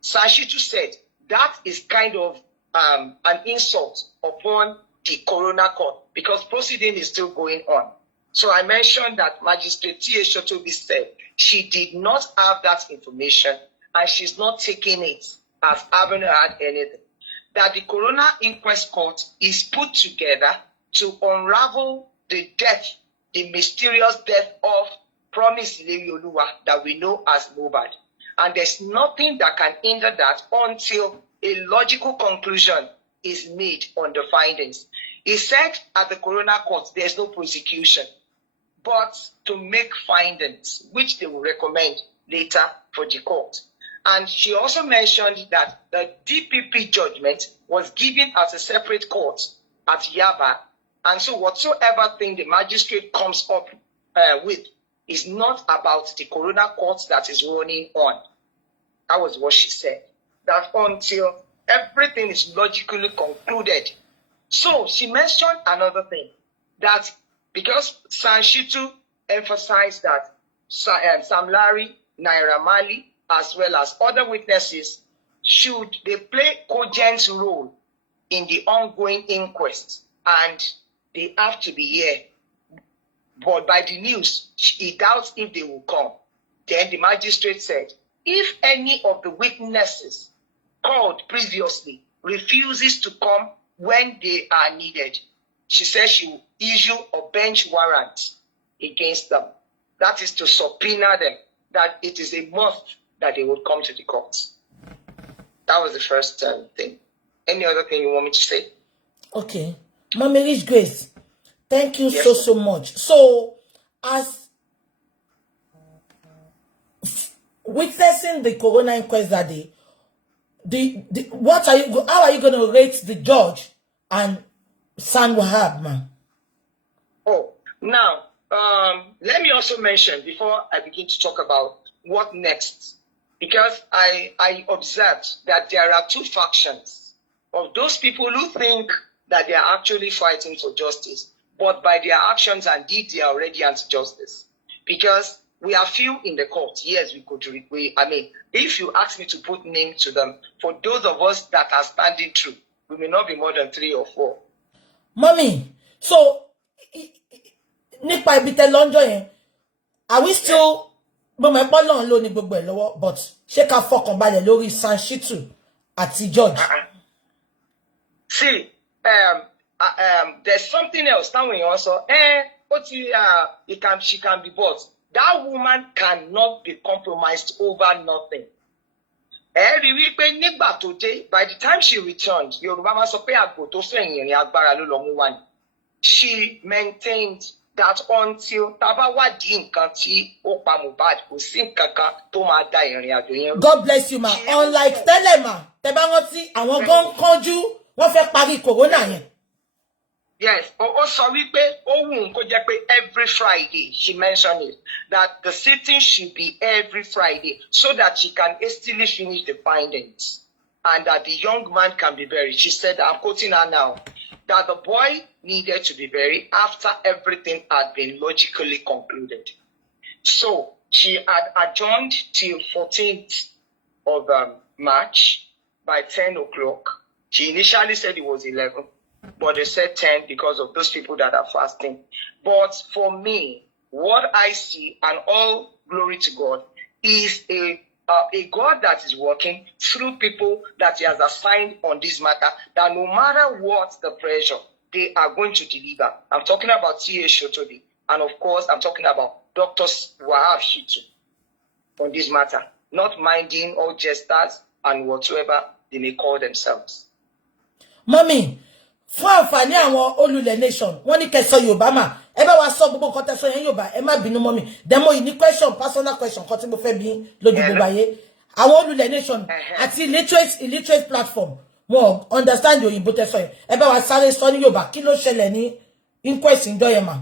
Sanshitu said that is kind of an insult upon the Corona Court, because proceeding is still going on. So I mentioned that Magistrate T.A. Shotobi said she did not have that information, and she's not taking it as having heard anything. That the Coroner Inquest Court is put together to unravel the death, the mysterious death of Promise Lewon that we know as Mohbad. And there's nothing that can hinder that until a logical conclusion is made on the findings. He said at the Coroner Court there's no prosecution, but to make findings, which they will recommend later for the court. And she also mentioned that the DPP judgment was given as a separate court at Yaba. And so whatsoever thing the magistrate comes up with is not about the coroner court that is running on. That was what she said. That until everything is logically concluded. So she mentioned another thing, that because Sanshitu emphasized that Sam Larry, Naira Marley, as well as other witnesses, should they play cogent role in the ongoing inquest, and they have to be here. But by the news, he doubts if they will come. Then the magistrate said, if any of the witnesses called previously refuses to come when they are needed, she says she will issue a bench warrant against them. That is to subpoena them, that it is a must that they would come to the courts. That was the first thing. Any other thing you want me to say? Okay. Mommy Rich Grace, thank you Yes, so much. So, as witnessing the coroner inquest that day, how are you going to rate the judge and San Wahab, man? Oh, now, let me also mention, before I begin to talk about what next, because I observed that there are two factions of those people who think that they are actually fighting for justice, but by their actions and deeds, they are already anti-justice. Because we are few in the court. Yes, if you ask me to put name to them, for those of us that are standing true, we may not be more than 3 or 4. Mommy, so, are we still, but ṣé ká fọkàn balẹ̀ lórí Sanshitu àti George? See, there's something else. She can be bought. That woman cannot be compromised over nothing. By the time she returned, she maintained that until God bless you, ma. Unlike Telema, Tebanoti, and one gun conju, one fair party corona. Yes, every Friday, she mentioned it, that the sitting should be every Friday so that she can hastily finish the findings and that the young man can be buried. She said, I'm quoting her now, that the boy needed to be buried after everything had been logically concluded. So she had adjourned till 14th of March by 10 o'clock. She initially said it was 11, but they said 10 because of those people that are fasting. But for me, what I see, and all glory to God, is a God that is working through people that he has assigned on this matter, that no matter what the pressure, they are going to deliver. I'm talking about T.A. Shotodi, and of course, I'm talking about Dr. Wahab Shitu on this matter, not minding all jesters and whatsoever they may call themselves. Mommy, fún àǹfààní àwọn olùlẹ̀ nation, wọ́n ní kẹsàn Yorùbá mà, ẹ bá wa sọ gbogbo nǹkan tẹ́sọ yẹn Yorùbá, ẹ má bínú mommy. Demo yìí ní question, personal question, kan tí mo fẹ́ bi lójú gbogbo ayé. Àwọn olùlẹ̀ nation àti illiterate platform, wọ́n understand Yorùbá tẹ́sọ yẹn. Ẹ bá wa sáré sọ ní Yorùbá, kí ló ṣẹlẹ̀ ní inquest ńjọ́ yẹn mà?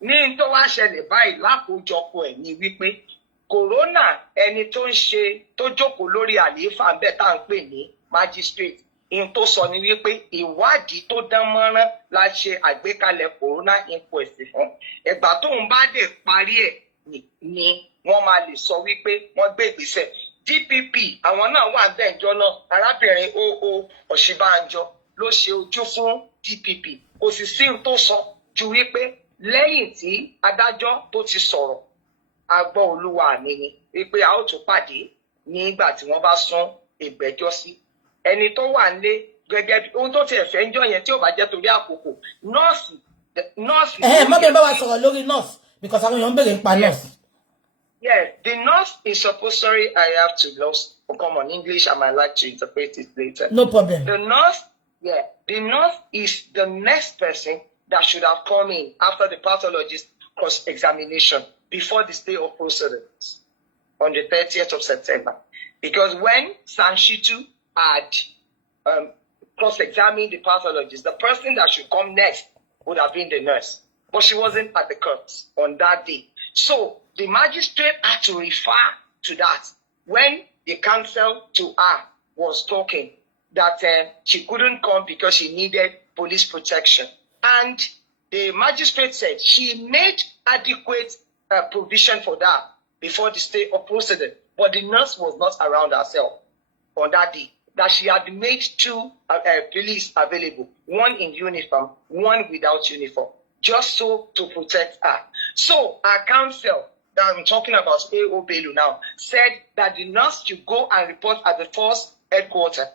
Ní tó wá ṣẹlẹ̀ báyìí lákòójọpọ̀ ẹ̀ ni wípé Corona ẹni tó ń ṣe tó jókòó lórí àlééfà bẹ́ẹ̀ tá à ń pè ní magistrate. In tó sọ ni wípé ìwádìí tó dán mọ́rán la ṣe àgbékalẹ̀ Corona inquest fún. Ẹgbà tó ń bá dé parí ẹ̀ ni wọ́n máa lè sọ wípé wọ́n gbé ìgbésẹ̀. DPP àwọn náà wà bẹ́ẹ̀ jọ náà, arábìnrin O.O. Ọ̀ṣínbàjò ló ṣe ojú fún DPP. Kò sì sí ohun tó sọ ju wípé lẹ́yìn tí adájọ́ tó ti sọ̀rọ̀, a gbọ́ Olúwa mi ni wípé a ó tún pàdé nígbà tí wọ́n bá sún ìgbẹ́jọ́ sí. Ẹni tó wà nílé gẹ́gẹ́ bí ohun tó ti ẹ̀fẹ́ ń jọ yẹn tí ò bá jẹ́ torí àkókò nọ́ọ̀sì. Má bẹ́ẹ̀ bá wa sọ̀rọ̀ lórí nurse because àwọn èèyàn ń béèrè nípa nurse. Yes, the nurse is suppository. I have to lost come on English. I might like to interpret it later. No problem. The nurse is the next person that should have come in after the pathologist cross-examination before the stay of proceedings on the 30th of September. Because when Sanshitu had cross-examined the pathologist, the person that should come next would have been the nurse. But she wasn't at the court on that day. So the magistrate had to refer to that when the counsel to her was talking that she couldn't come because she needed police protection. And the magistrate said she made adequate provision for that before the stay of proceeding. But the nurse was not around herself on that day. That she had made two police available, one in uniform, one without uniform, just so to protect her. So our counsel that I'm talking about, A.O. Bello now, said that the nurse should go and report at the force headquarters.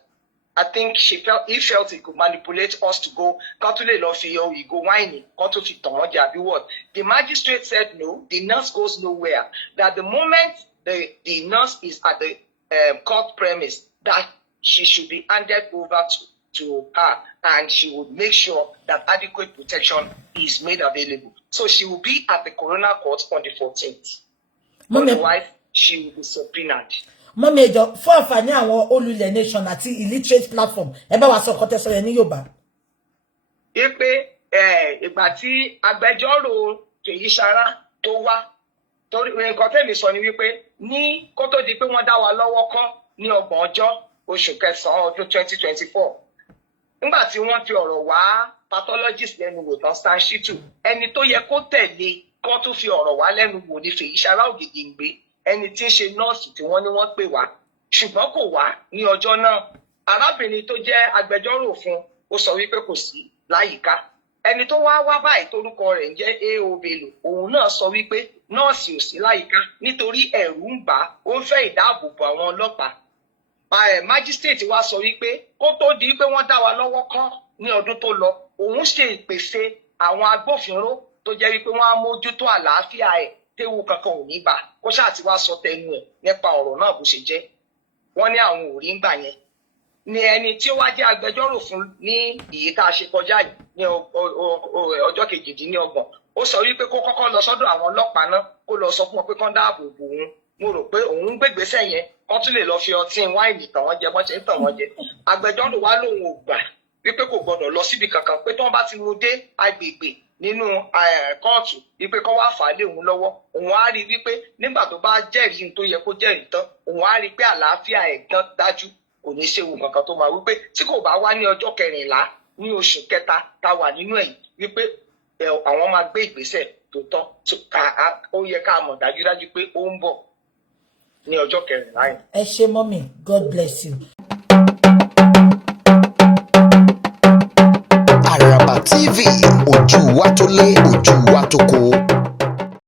I think he felt he could manipulate us to go. You go whining. The magistrate said no, the nurse goes nowhere. That the moment the nurse is at the court premise, that she should be handed over to her, and she would make sure that adequate protection is made available. So she will be at the coroner court on the 14th. Otherwise, she will be subpoenaed. Mọ́mí ẹjọ́ fún àǹfààní àwọn olùlẹ̀ nation àti illiterate platform ẹ bá wa sọ ọkọ tẹ́sọ yẹn ní Yorùbá. Ipe ìgbà tí agbẹjọ́rò Fèyíṣará tó wá torí nǹkan tẹ́mi sọ ni wípé ní kó tó di pé wọ́n dá wa lọ́wọ́ kọ́ ní 30 ọjọ́ oṣù kẹsàn-án ọdún 2024 nígbà tí wọ́n fi ọ̀rọ̀ wá pathologist lẹ́nu wò tán Sanshitu ẹni tó yẹ kó tẹ̀lé kó tó fi ọ̀rọ̀ wá lẹ́nu wò ní Fèyíṣará Ògèdèngbé ẹni tí ń ṣe nọ́ọ̀sì tí wọ́n ní wọ́n pè wá ṣùgbọ́n kò wá ní ọjọ́ náà. Arábìnrin tó jẹ́ agbẹjọ́rò fún ó sọ wípé kò sí láyìíká. Ẹni tó wá báyìí torúkọ rẹ̀ ń jẹ́ A.O. Bello òun náà sọ wípé nọ́ọ̀sì ò sí láyìíká nítorí ẹ̀rù ń bà á ó ń fẹ́ ìdáàbòbò àwọn ọlọ́pàá. Májísírèètì wa sọ wípé kó tó di pé wọ́n dá wa lọ́wọ́ kọ́ ní ọdún tó lọ òun ṣe ìpèsè àwọn agbófinró tó jẹ́ wípé wọ́n á mójútó àlàáfíà ẹ̀ téwu kankan ò ní bá kó ṣáà ti wá sọ tẹnu ẹ̀ nípa ọ̀rọ̀ náà bó ṣe jẹ́. Wọ́n ní àwọn ò rí ń gbà yẹn ni ẹni tí ó wá jẹ́ agbẹjọ́rò fún ní ìyí tá a ṣe kọjá yìí ní ọjọ́ 28 ó sọ wípé kó kọ́kọ́ lọ sọ́dọ̀ àwọn ọlọ́pàá náà kó lọ sọ fún wọn pé kán dáàbò bò òun. Mo rò pé òun gbégbèsè yẹn kán tún lè lọ fi ọtí wáìnì tàn wọ́n jẹ bọ́n ṣe ń tàn wọ́n jẹ. Agbẹjọ́rò wa lòun ò gbà wípé kò gbọdọ̀ lọ síbi kankan pé tí wọ́n bá ti mú dé agbègbè nínú kóòtù wípé kó wá fà á lé òun lọ́wọ́ òun á rí wípé nígbà tó bá jẹ́rìí tó yẹ kó jẹ́rìí tán òun á rí pé àlàáfíà ẹ̀ gan dájú kò ní ṣe ewu kankan tó máa wípé tí kò bá wá ní ọjọ́ 14 ní oṣù kẹta tá wà nínú ẹ̀ wípé àwọn máa gbé ìgbésẹ̀ tó tọ́ ó yẹ ká mọ̀ dájúdájú pé ó ń bọ̀ ní ọjọ́ 14 yìí. Ẹ ṣé mọ́mí, God bless you. Àràbà TV, ojú wa tó lé, ojú wa tó kó.